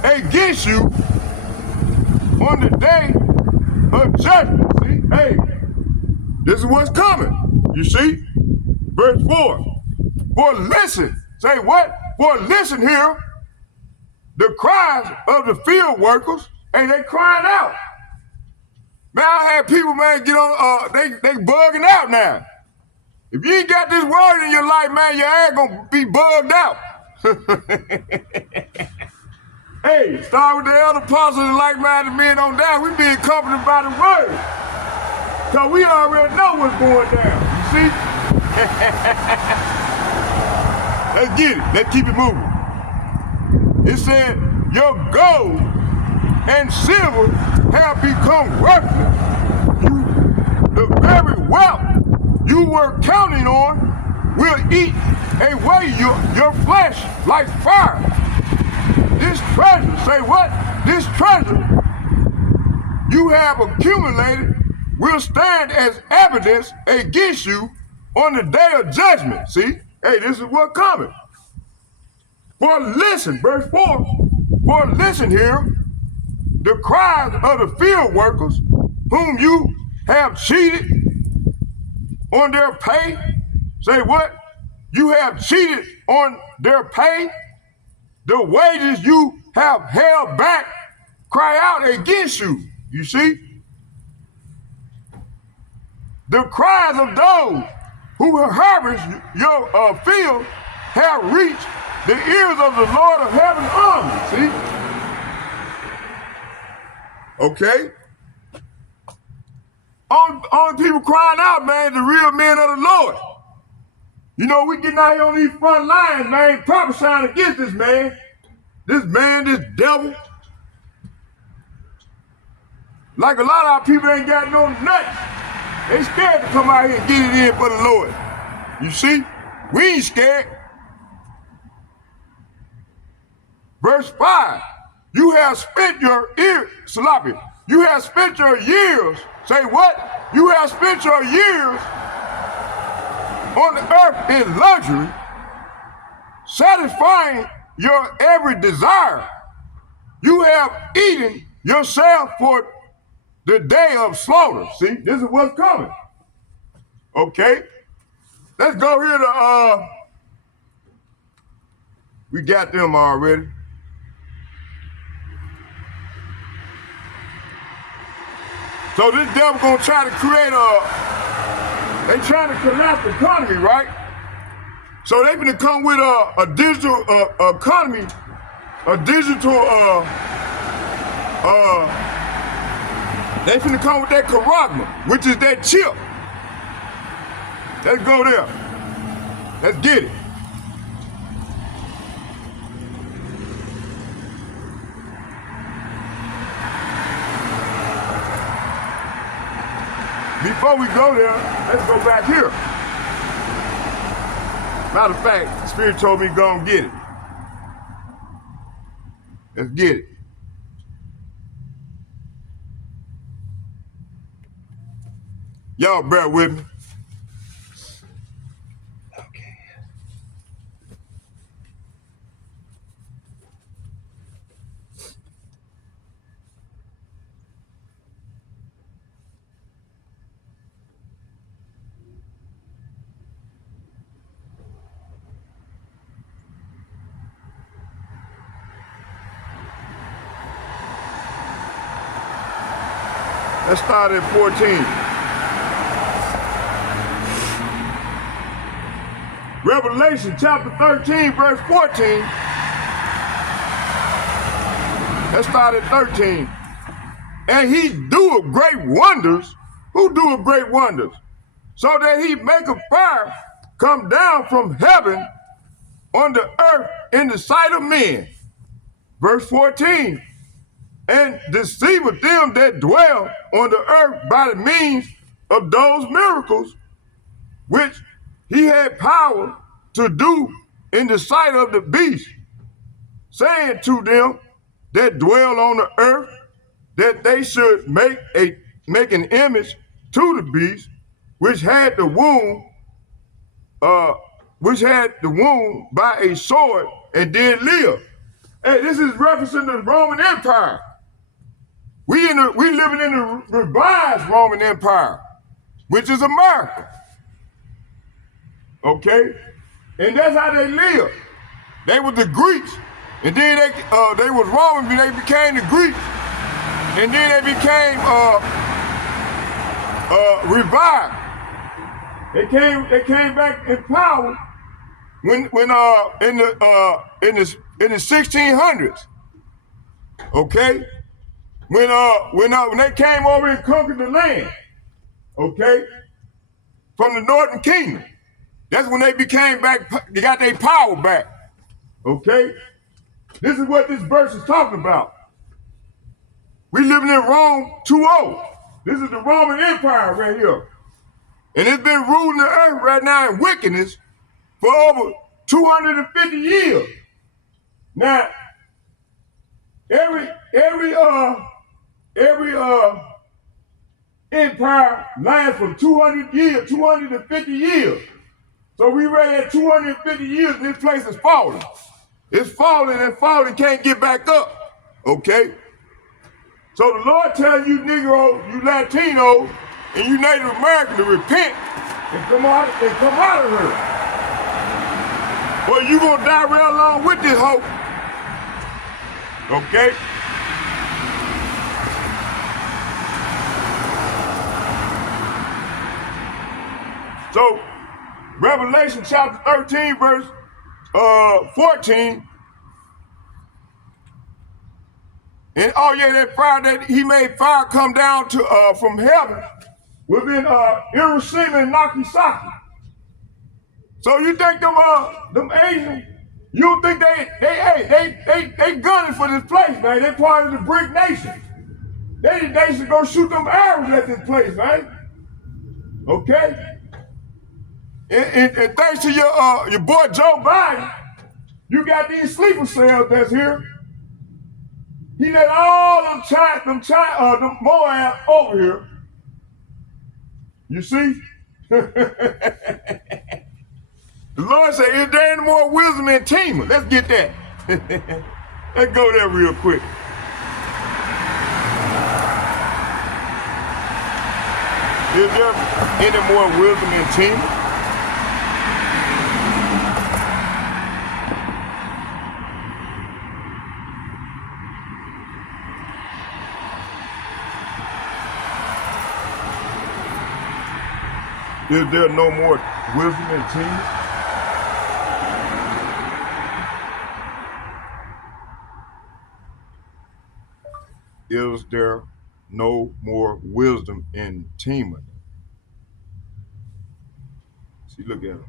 against you on the day of judgment. See, hey, this is what's coming. You see? Verse 4. For listen, say what? For listen here, the cries of the field workers, and they crying out. Man, I had people, man, get on, they bugging out now. If you ain't got this word in your life, man, your ass gonna be bugged out. Hey, start with the elder apostles and like-minded men on down. We being accompanied by the word. Cause we already know what's going down, you see? Let's get it, let's keep it moving. It said, your gold and silver have become worthless. The very wealth you were counting on will eat away your flesh like fire. This treasure, say what? This treasure you have accumulated will stand as evidence against you on the day of judgment. See? Hey, this is what coming. For listen, verse 4, for listen here, the cries of the field workers whom you have cheated on their pay. Say what? You have cheated on their pay. The wages you have held back cry out against you. You see? The cries of those who harvest your field have reached the ears of the Lord of heaven's army. See? Okay? Only people crying out, man, the real men of the Lord. You know, we getting out here on these front lines, man, prophesying against this man, this devil. Like a lot of our people ain't got no nuts. They scared to come out here and get it in for the Lord. You see? We ain't scared. Verse 5, you have spent your Salafi, you have spent your years, say what? You have spent your years on the earth in luxury, satisfying your every desire. You have eaten yourself for the day of slaughter. See, this is what's coming. Okay, let's go here to, we got them already. So this devil gonna try to create they trying to collapse the economy, right? So they gonna come with a digital economy, a digital, they finna come with that Karagma, which is that chip. Let's go there. Let's get it. Before we go there, let's go back here. Matter of fact, the Spirit told me go and get it. Let's get it. Y'all bear with me. Let's start at 14. Revelation chapter 13, verse 14. Let's start at 13. And he doeth great wonders. Who doeth great wonders? So that he make a fire come down from heaven on the earth in the sight of men. Verse 14. And deceiveth them that dwell on the earth by the means of those miracles which he had power to do in the sight of the beast, saying to them that dwell on the earth that they should make an image to the beast which had the wound by a sword and did live. Hey, this is referencing the Roman Empire. We living in the revised Roman Empire, which is America. Okay? And that's how they lived. They were the Greeks. And then they was Roman, they became the Greeks. And then they became revived. They came back in power when in the 1600s. Okay? When they came over and conquered the land, okay, from the Northern Kingdom, that's when they became back. They got their power back, okay. This is what this verse is talking about. We living in Rome 2.0. This is the Roman Empire right here. And it's been ruling the earth right now in wickedness for over 250 years. Now, every empire lasts for 200 years, 250 years. So we right at 250 years and this place is falling. It's falling and falling, can't get back up. Okay? So the Lord tells you Negro, you Latino, and you Native American to repent and come out of her. Or you gonna die right along with this hope. Okay? So, Revelation chapter 13, verse 14. And oh yeah, that fire that he made fire come down to from heaven within Hiroshima and Nagasaki. So you think them Asians, you don't think they gunning for this place, man. They're part of the BRIC nation. They should go shoot them arrows at this place, man. Okay? And thanks to your boy Joe Biden, you got these sleeper cells that's here. He let all them Moab over here. You see? The Lord said, is there any more wisdom in Tema? Let's get that. Let's go there real quick. Is there any more wisdom in Tema? Is there no more wisdom in Tema? Is there no more wisdom in Tema? See, look at him.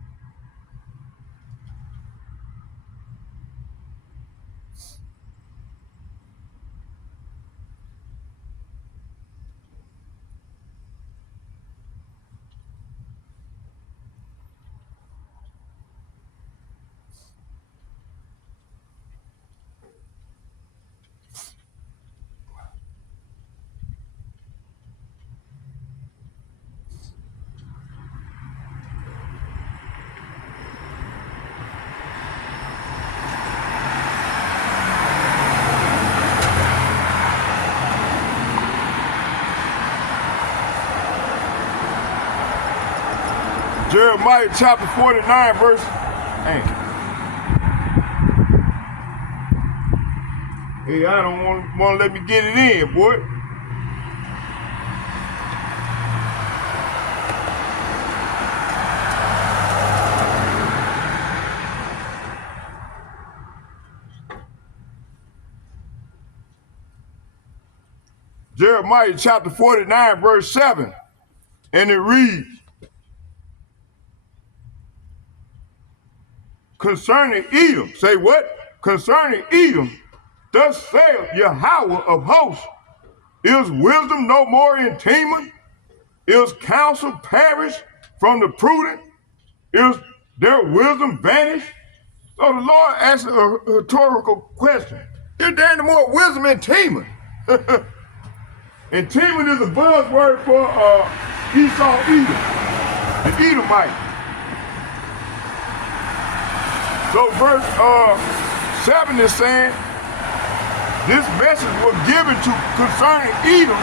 Jeremiah chapter 49, verse. Hey, I don't want to let me get it in, boy. Jeremiah chapter 49, verse 7, and it reads, concerning Edom, say what? Concerning Edom, thus saith Yahweh of hosts, is wisdom no more in Teman? Is counsel perished from the prudent? Is their wisdom vanished? So the Lord asked a rhetorical question. Is there any more wisdom in Teman? And Teman is a buzzword for Esau Edom, the Edomite. So verse 7 is saying, this message was given to concerning Edom.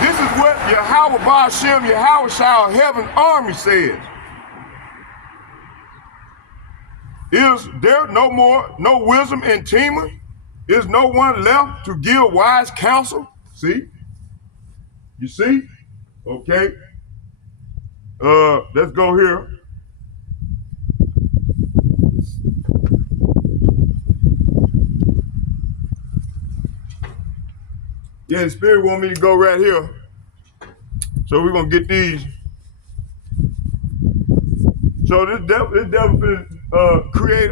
This is what Yahweh Ba'ashem, Yahweh Shah Heaven Army says. Is there no wisdom in Tema? Is no one left to give wise counsel? See? You see? Okay. Let's go here. Yeah, the Spirit want me to go right here. So we're going to get these. So this devil create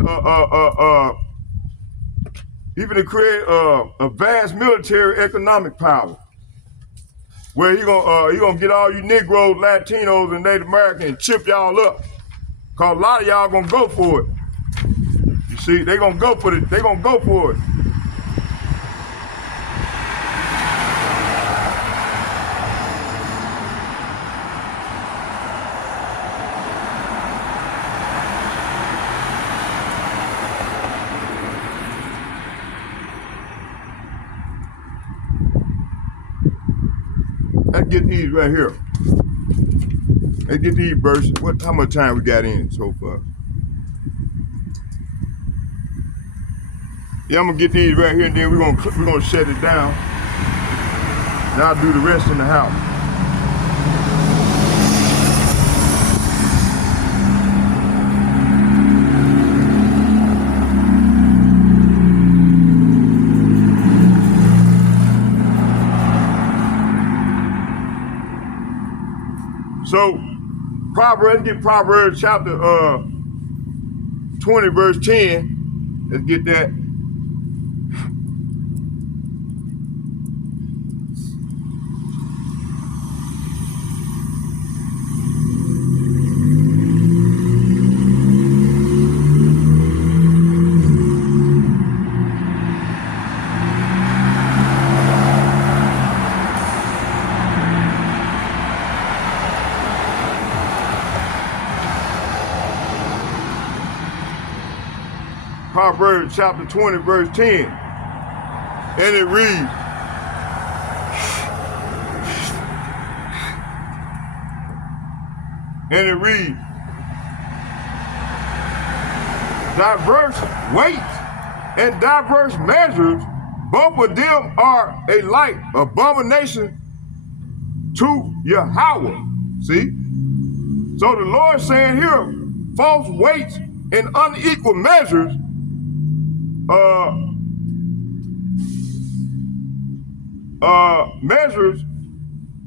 He finna create a vast military economic power where he gonna get all you Negroes, Latinos, and Native Americans and chip y'all up. Cause a lot of y'all gonna go for it. You see, they gonna go for it. They gonna go for it. Let's get these right here. Let's get these verses. How much time we got in so far? Yeah, I'm gonna get these right here, and then we're gonna shut it down. Now I'll do the rest in the house. So, let's get Proverbs chapter 20, verse 10. Let's get that. Proverbs chapter 20, verse 10. And it reads, diverse weights and diverse measures, both of them are a light abomination to Yahweh. See? So the Lord saying here, false weights and unequal measures measures,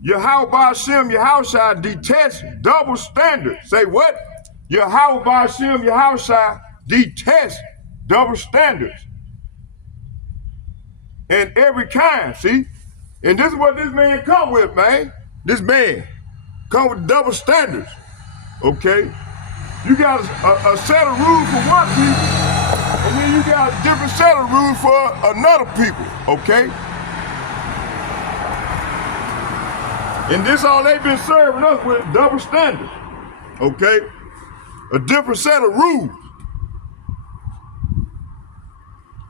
Yahweh Ba'ashem, Yahushua detest double standards. Say what? Yahweh Ba'ashem, Yahushua detest double standards. And every kind, see? And this is what this man come with, man. This man come with double standards, okay? You got a set of rules for one people, and then you got a different set of rules for another people, okay? And this all they've been serving us with, double standards, okay? A different set of rules.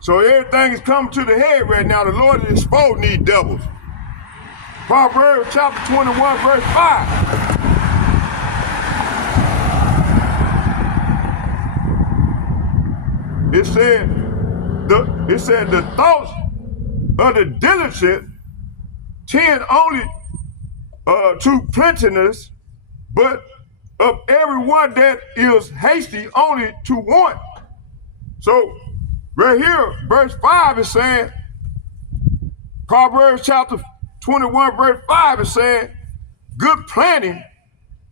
So everything is coming to the head right now. The Lord is exposing these devils. Proverbs chapter 21, verse 5. It said the thoughts of the diligent tend only to plenteousness, but of everyone that is hasty only to want. So right here, verse 5 is saying, Proverbs chapter 21, verse 5 is saying, good planning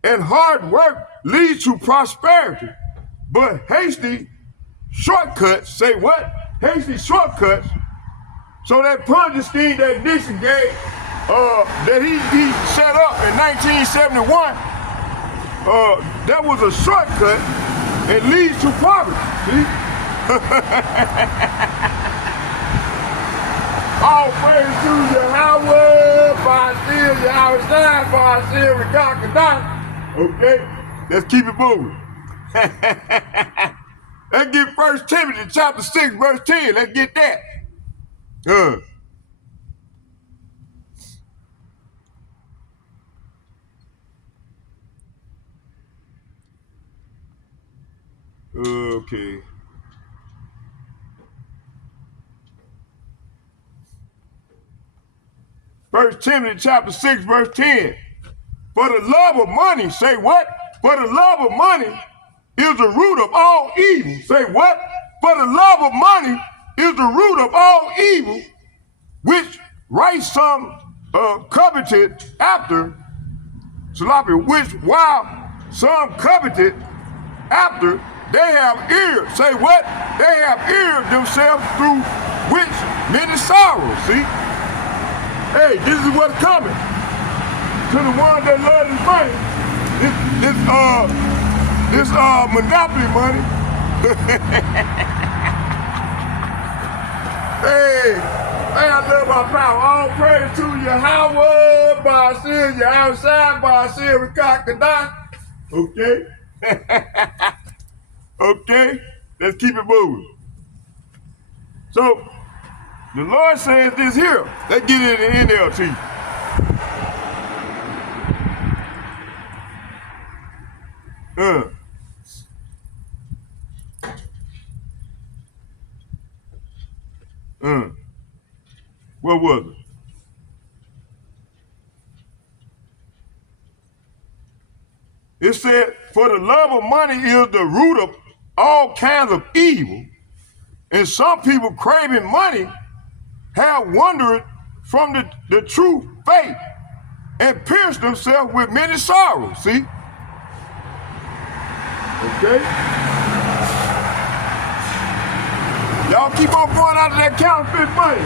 and hard work leads to prosperity, but hasty shortcuts, say what? Hasty shortcuts. So that Ponzi scheme that Nixon gave, that he set up in 1971, that was a shortcut and leads to poverty, see? All praise to Yahweh, Ba'ashem, Yahushua, Ba'ashem, Rekakadai. Okay, let's keep it moving. Let's get 1 Timothy chapter 6, verse 10. Let's get that. Okay. First Timothy chapter 6, verse 10. For the love of money, say what? For the love of money is the root of all evil. Say what? For the love of money is the root of all evil, which right some coveted after, which while some coveted after, they have ears. Say what? They have ears themselves through which many sorrows. See? Hey, this is what's coming to the ones that love this money. This monopoly money. Hey, man, I love my power. All praise to Yahweh, Ba'asir, Yahweh, Ba'asir, Rikakadah. Okay? Okay? Let's keep it moving. So, the Lord says this here. Let's get it in the NLT. What was it? It said, for the love of money is the root of all kinds of evil, and some people craving money have wandered from the true faith and pierced themselves with many sorrows. See? Okay? Y'all keep on going out of that counterfeit money.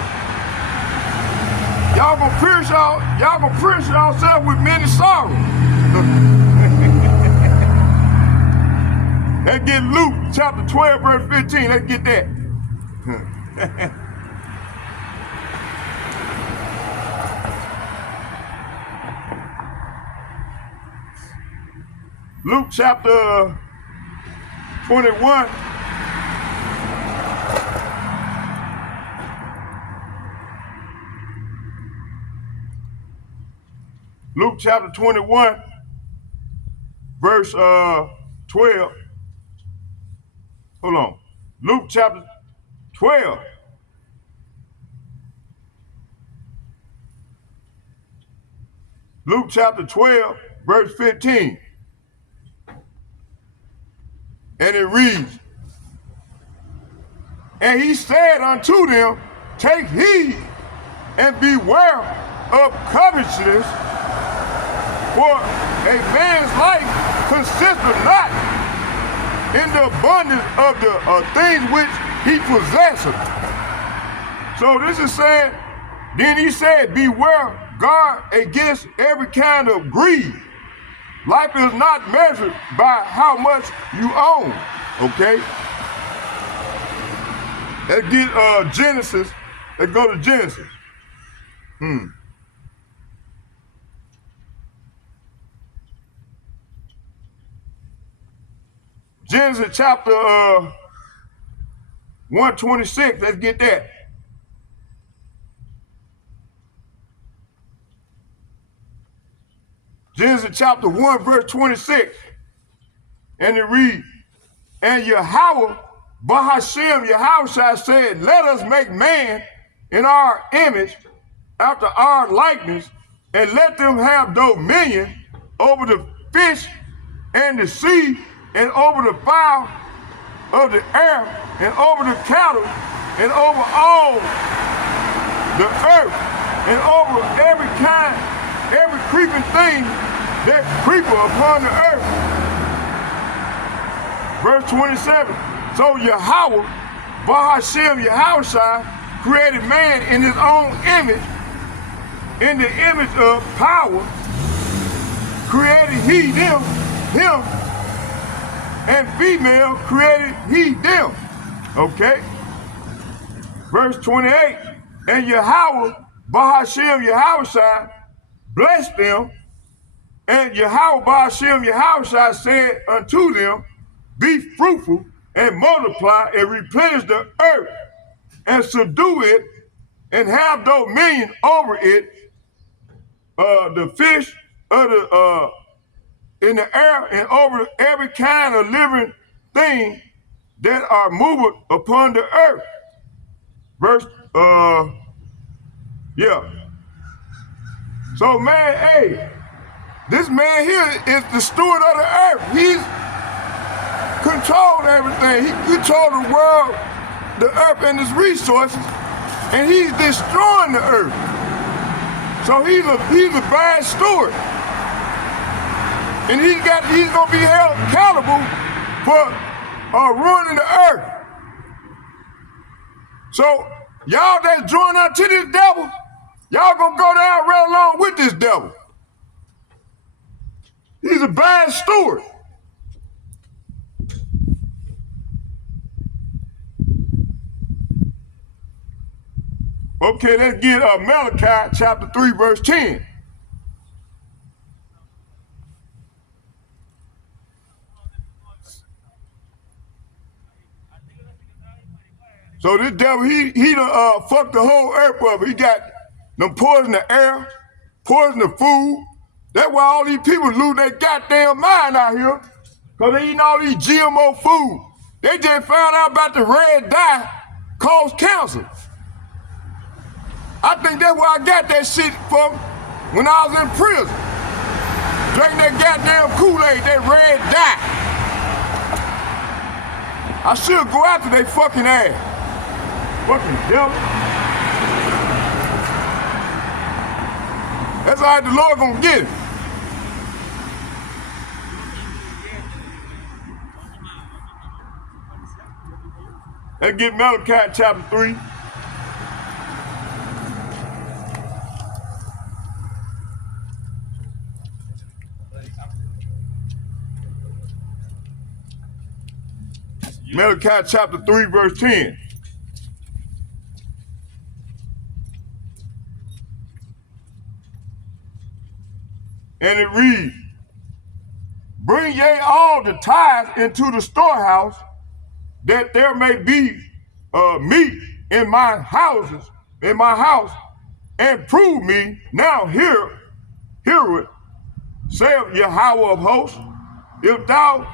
Y'all gonna pierce yourself with many sorrows. Let's get Luke chapter 12, verse 15. Let's get that. Luke chapter 21. Luke chapter 21, verse 12. Hold on. Luke chapter 12. Luke chapter 12, verse 15. And it reads, and he said unto them, take heed and beware of covetousness, for a man's life consisteth not in the abundance of the things which he possesseth. So this is saying, then he said, beware, guard against every kind of greed. Life is not measured by how much you own, okay? Let's get Genesis. Let's go to Genesis. Genesis chapter 126, let's get that. Genesis chapter 1, verse 26. And it reads, and Yahweh, Bahashem, Yahweh said, let us make man in our image, after our likeness, and let them have dominion over the fish and the sea, and over the fowl of the air, and over the cattle, and over all the earth, and over every creeping thing that creepeth upon the earth. Verse 27. So Yahweh, Bahashem Yahweh, created man in his own image, in the image of power, created he them, him, and female created he them. Okay? Verse 28. And Yahweh, Bahashem Yahweh, blessed them, and Yahweh, Bahashem Yahweh said unto them, be fruitful and multiply and replenish the earth and subdue it and have dominion over it, the fish of the in the air, and over every kind of living thing that are moving upon the earth. Verse, So man, hey, this man here is the steward of the earth. He's controlled everything. He controlled the world, the earth and its resources, and he's destroying the earth. So he's a bad steward. And he's gonna be held accountable for ruining the earth. So Y'all that's joined up to this devil, y'all gonna go down right along with this devil. He's a bad steward. Okay, let's get Malachi chapter 3, verse 10. So this devil, he done fucked the whole earth up. He got them poison the air, poison the food. That's why all these people lose their goddamn mind out here, because they eating all these GMO food. They just found out about the red dye cause cancer. I think that's where I got that shit from when I was in prison. Drinking that goddamn Kool-Aid, that red dye. I should go after they fucking ass. Fucking devil. That's all right, the Lord gonna get it. Let's get Malachi chapter 3. Malachi chapter 3, verse 10. And it reads, bring ye all the tithes into the storehouse, that there may be meat in my house, and prove me. Now hear it, saith Yahweh of hosts, if thou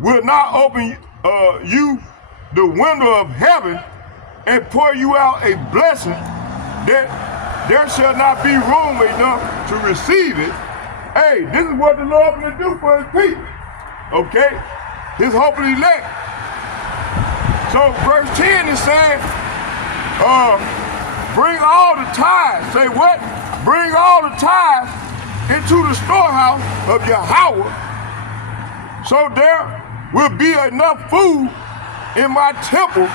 wilt not open you the window of heaven and pour you out a blessing, that there shall not be room enough to receive it. Hey, this is what the Lord going to do for his people. Okay? His holy elect. So verse 10 is saying, bring all the tithes. Say what? Bring all the tithes into the storehouse of Yahweh, so there will be enough food in my temple.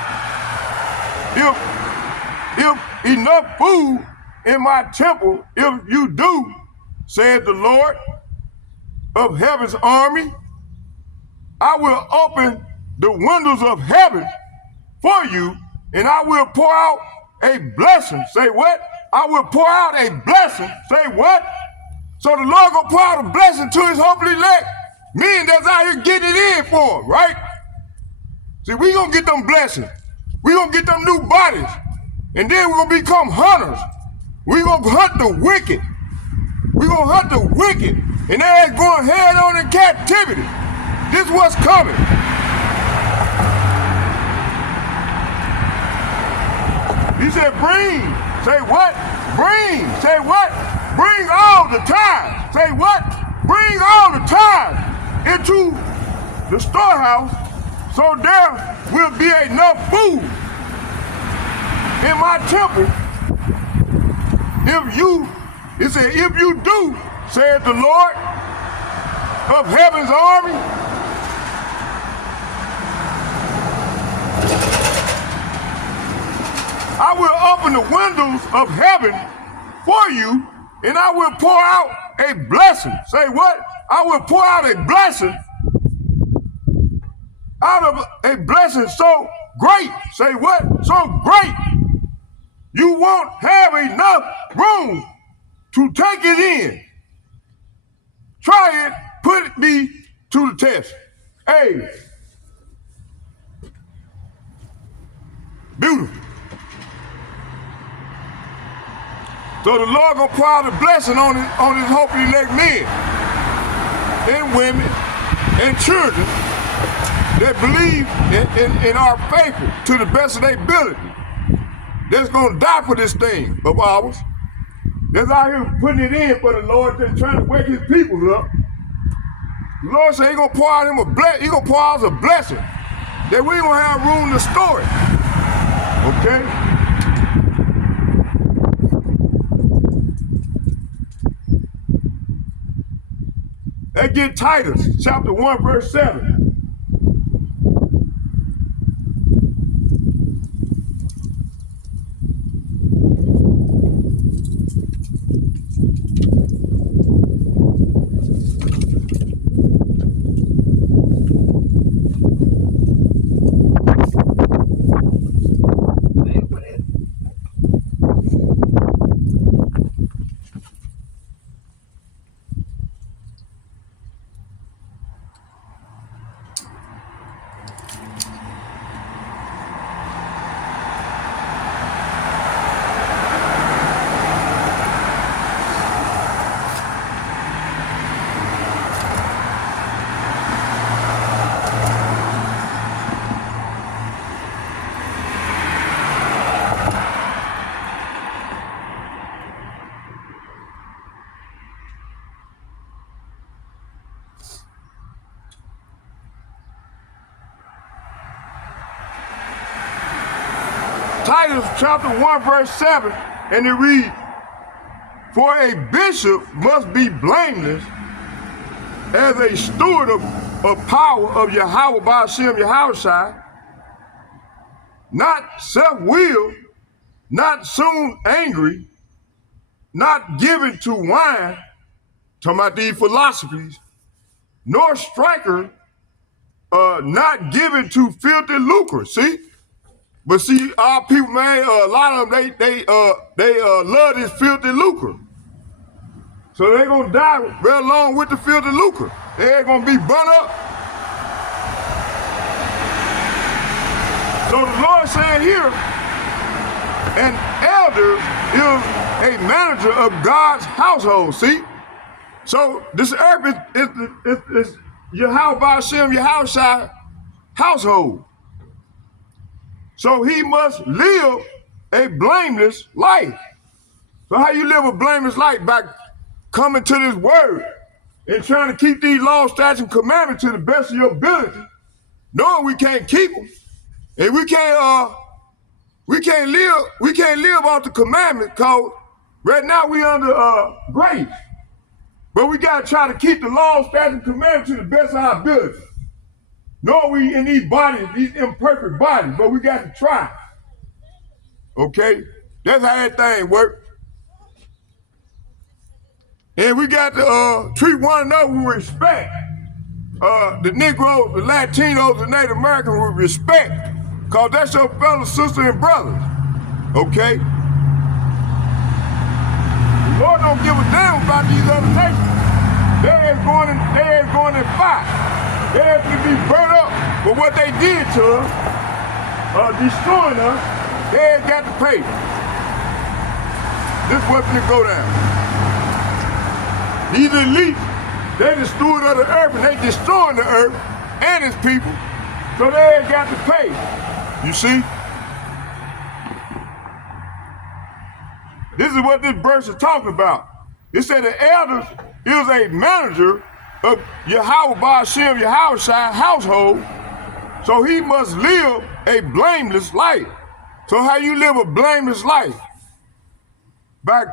If enough food in my temple, if you do, said the Lord of heaven's army, I will open the windows of heaven for you, and I will pour out a blessing. Say what? I will pour out a blessing. Say what? So the Lord gonna pour out a blessing to his holy elect, men that's out here getting it in for him, right? See, we gonna get them blessings. We gonna get them new bodies, and then we're gonna become hunters. We gonna hunt the wicked. We gonna hunt the wicked, and they're going head on in captivity. This what's coming. He said, bring. Say what? Bring. Say what? Bring all the tithes. Say what? Bring all the tithes into the storehouse, so there will be enough food in my temple. It said, if you do, said the Lord of heaven's army, I will open the windows of heaven for you, and I will pour out a blessing. Say what? I will pour out a blessing, out of a blessing so great. Say what? So great. You won't have enough room to take it in. Try it, put me to the test. Hey. Beautiful. So the Lord gonna pour out a blessing on his holy elect men and women and children that believe and are faithful to the best of their ability. That's gonna die for this thing of ours. That's out here putting it in for the Lord, just trying to wake his people up. The Lord said he gonna pour out him a blessing. He gonna pour out us a blessing that we ain't gonna have room to store it. Okay? Let's get Titus chapter 1, verse 7. Titus chapter 1 verse 7, and it reads, "For a bishop must be blameless as a steward of power of Yahweh Ba'ashem Yahushai, not self-willed, not soon angry, not given to wine," talking about these philosophies, "nor striker, not given to filthy lucre." See? But see, our people, man, a lot of them, they love this filthy lucre. So they're gonna die right along with the filthy lucre. They're gonna be burnt up. So the Lord saying here, an elder is a manager of God's household. See? So this earth is Yahweh Ba'ashem Yahushai household. So he must live a blameless life. So how you live a blameless life? By coming to this word and trying to keep these laws, statutes, and commandments to the best of your ability, knowing we can't keep them, and we can't live off the commandment code. Right now we under grace, but we gotta try to keep the laws, statutes, and commandments to the best of our ability. Knowing we in these bodies, these imperfect bodies, but we got to try. Okay, that's how that thing works. And we got to treat one another with respect. The Negroes, the Latinos, the Native Americans with respect, because that's your fellow sister and brothers. Okay? The Lord don't give a damn about these other nations. They ain't going to fight. They have to be burnt up for what they did to us, destroying us. They ain't got to pay. This wasn't to go down. These elites, they the steward of the earth, and they destroying the earth and its people, so they ain't got to pay. You see? This is what this verse is talking about. It said the elders is a manager of Yahweh Ba'ashem Yahushai household, so he must live a blameless life. So how you live a blameless life? By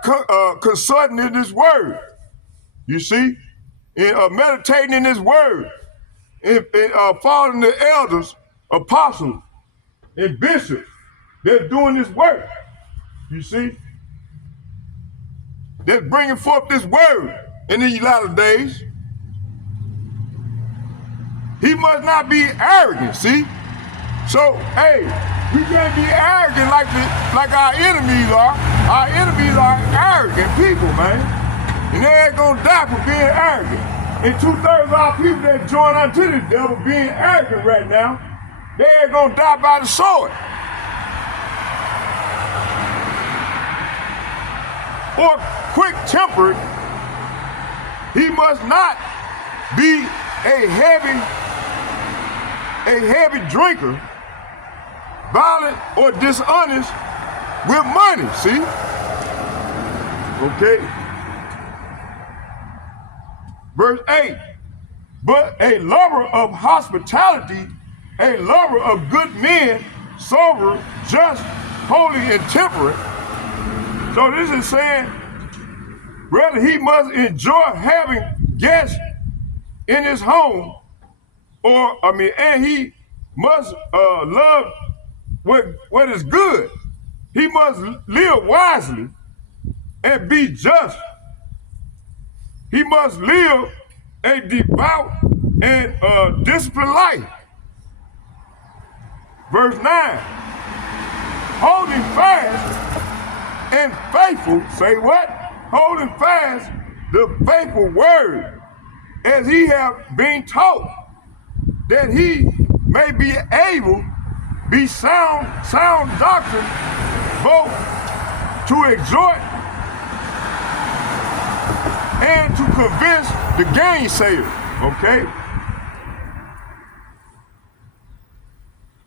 consulting in this word. You see? And meditating in this word. And following the elders, apostles, and bishops. They're doing this work. You see? They're bringing forth this word in these latter days. He must not be arrogant, see? So, hey, we can't be arrogant like our enemies are. Our enemies are arrogant people, man. And they ain't gonna die for being arrogant. And 2/3 of our people that join unto the devil being arrogant right now, they ain't gonna die by the sword. Or quick-tempered, he must not be a heavy drinker, violent or dishonest with money, see? Okay. Verse 8, but a lover of hospitality, a lover of good men, sober, just, holy, and temperate. So this is saying, rather he must enjoy having guests in his home, and he must love what is good. He must live wisely and be just. He must live a devout and disciplined life. Verse 9, holding fast and faithful, say what? Holding fast the faithful word as he have been taught, that he may be able, be sound doctrine, both to exhort and to convince the gainsayer, okay?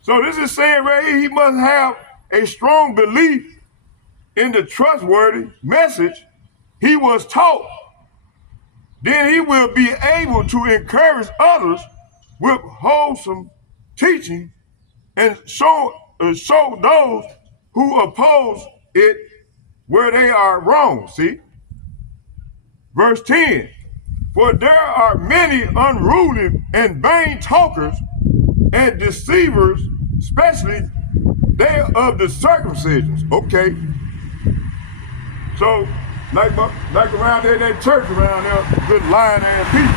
So this is saying right here, he must have a strong belief in the trustworthy message he was taught. Then he will be able to encourage others with wholesome teaching and show those who oppose it where they are wrong. See? Verse 10, for there are many unruly and vain talkers and deceivers, especially they of the circumcisions. Okay. So, like around there, that church around there, good lying ass people.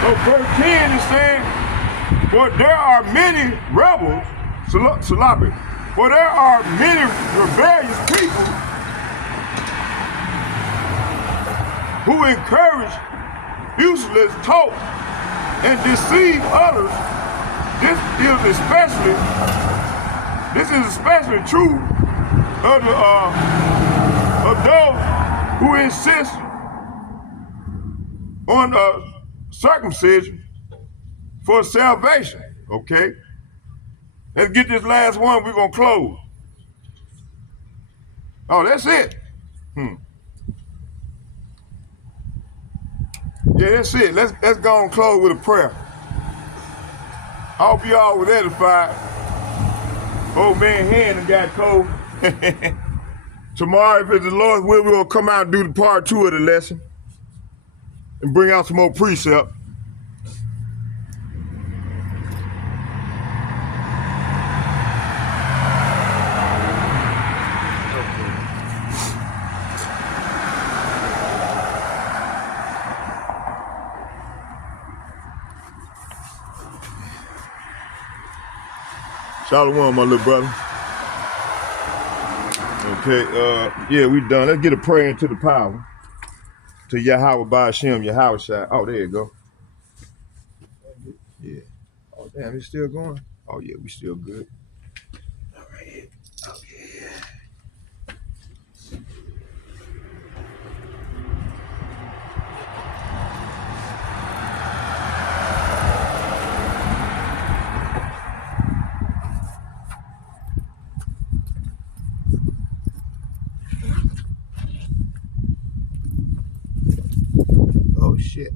So verse 10 is saying, for there are many rebels, Salafi, for there are many rebellious people who encourage useless talk and deceive others. This is especially true of those who insist on circumcision for salvation. Okay? Let's get this last one. We're gonna close. Oh, that's it. Yeah, that's it. Let's go and close with a prayer. I hope you all was edified. Old man hand got cold. Tomorrow, if it's the Lord's will, we're gonna come out and do the part 2 of the lesson and bring out some more precept. Shalom, my little brother. Okay, yeah, we done. Let's get a prayer into the power. To Yahweh Ba'Shem, Yahweh Shai. Oh, there you go. Yeah. Oh, damn, it's still going? Oh, yeah, we still good. All right. Okay. Oh, shit.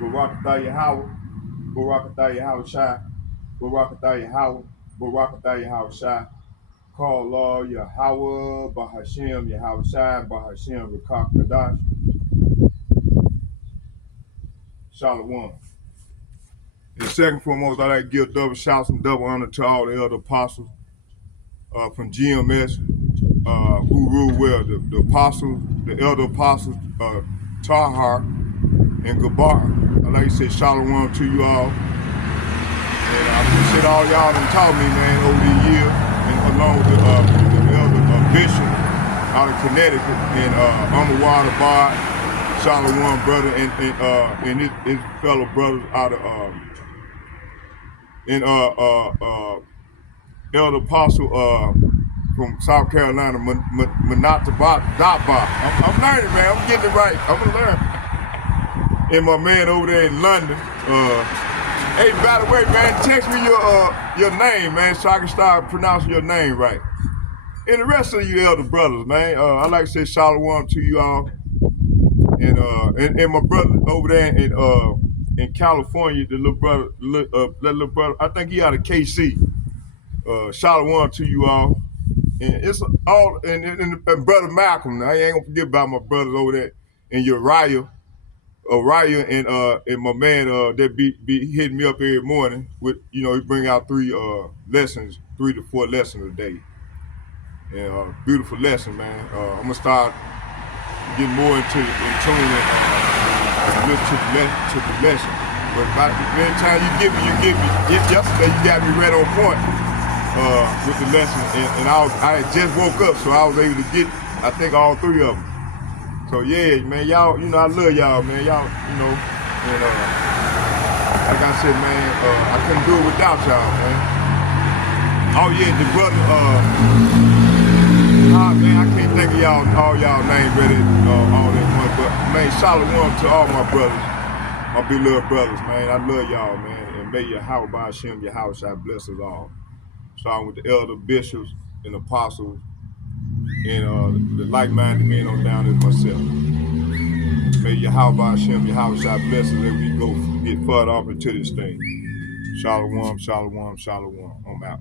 Barakatah Yahweh, Barakatah Yahweh Shai, Barakatah Yahweh, Barakatah Yahweh Shai. Call Allah Yahweh, Bahashem, Yahweh Shai, Bahashem, Rakak Kadash. Shalom. And second and foremost, I'd like to give double shouts and double honor to all the other apostles from GMS who rule well, the apostles, the elder apostles, Tahar and Gabar. I'd like to say shalom to you all. And I appreciate all y'all that taught me, man, over the years, and along with the elder bishop out of Connecticut, and Amawad Abad, shalom brother, and his fellow brothers out of elder apostle from South Carolina, Manataba. I'm learning, man. I'm getting it right. I'm gonna learn. And my man over there in London. Hey, by the way, man, text me your name, man, so I can start pronouncing your name right. And the rest of you elder brothers, man, I'd like to say shalom to you all. And my brother over there in California, the little brother, I think he out of KC. Shalom to you all. And it's all, and brother Malcolm, I ain't gonna forget about my brothers over there in Uriah and my man that be hitting me up every morning with, he bring out 3 to 4 lessons a day. And beautiful lesson, man. I'm gonna start get more into in tune and listen to the lesson. But by every time you give me. Yesterday you got me right on point with the lesson, and I just woke up, so I was able to get, I think, all three of them. So yeah, man, y'all, I love y'all, man. Y'all, and like I said, man, I couldn't do it without y'all, man. Oh yeah, the brother, man, I can't think of all y'all names ready, all that much, but man, shalom to all my brothers, my beloved brothers, man. I love y'all, man, and may Yahweh Hashem, Yahweh shall bless us all. Starting with the elder bishops and apostles and the like-minded men on down as myself. May Yahweh Hashem, Yahweh shall bless us as we go get further off into this thing. Shalom, shalom, shalom. I'm out.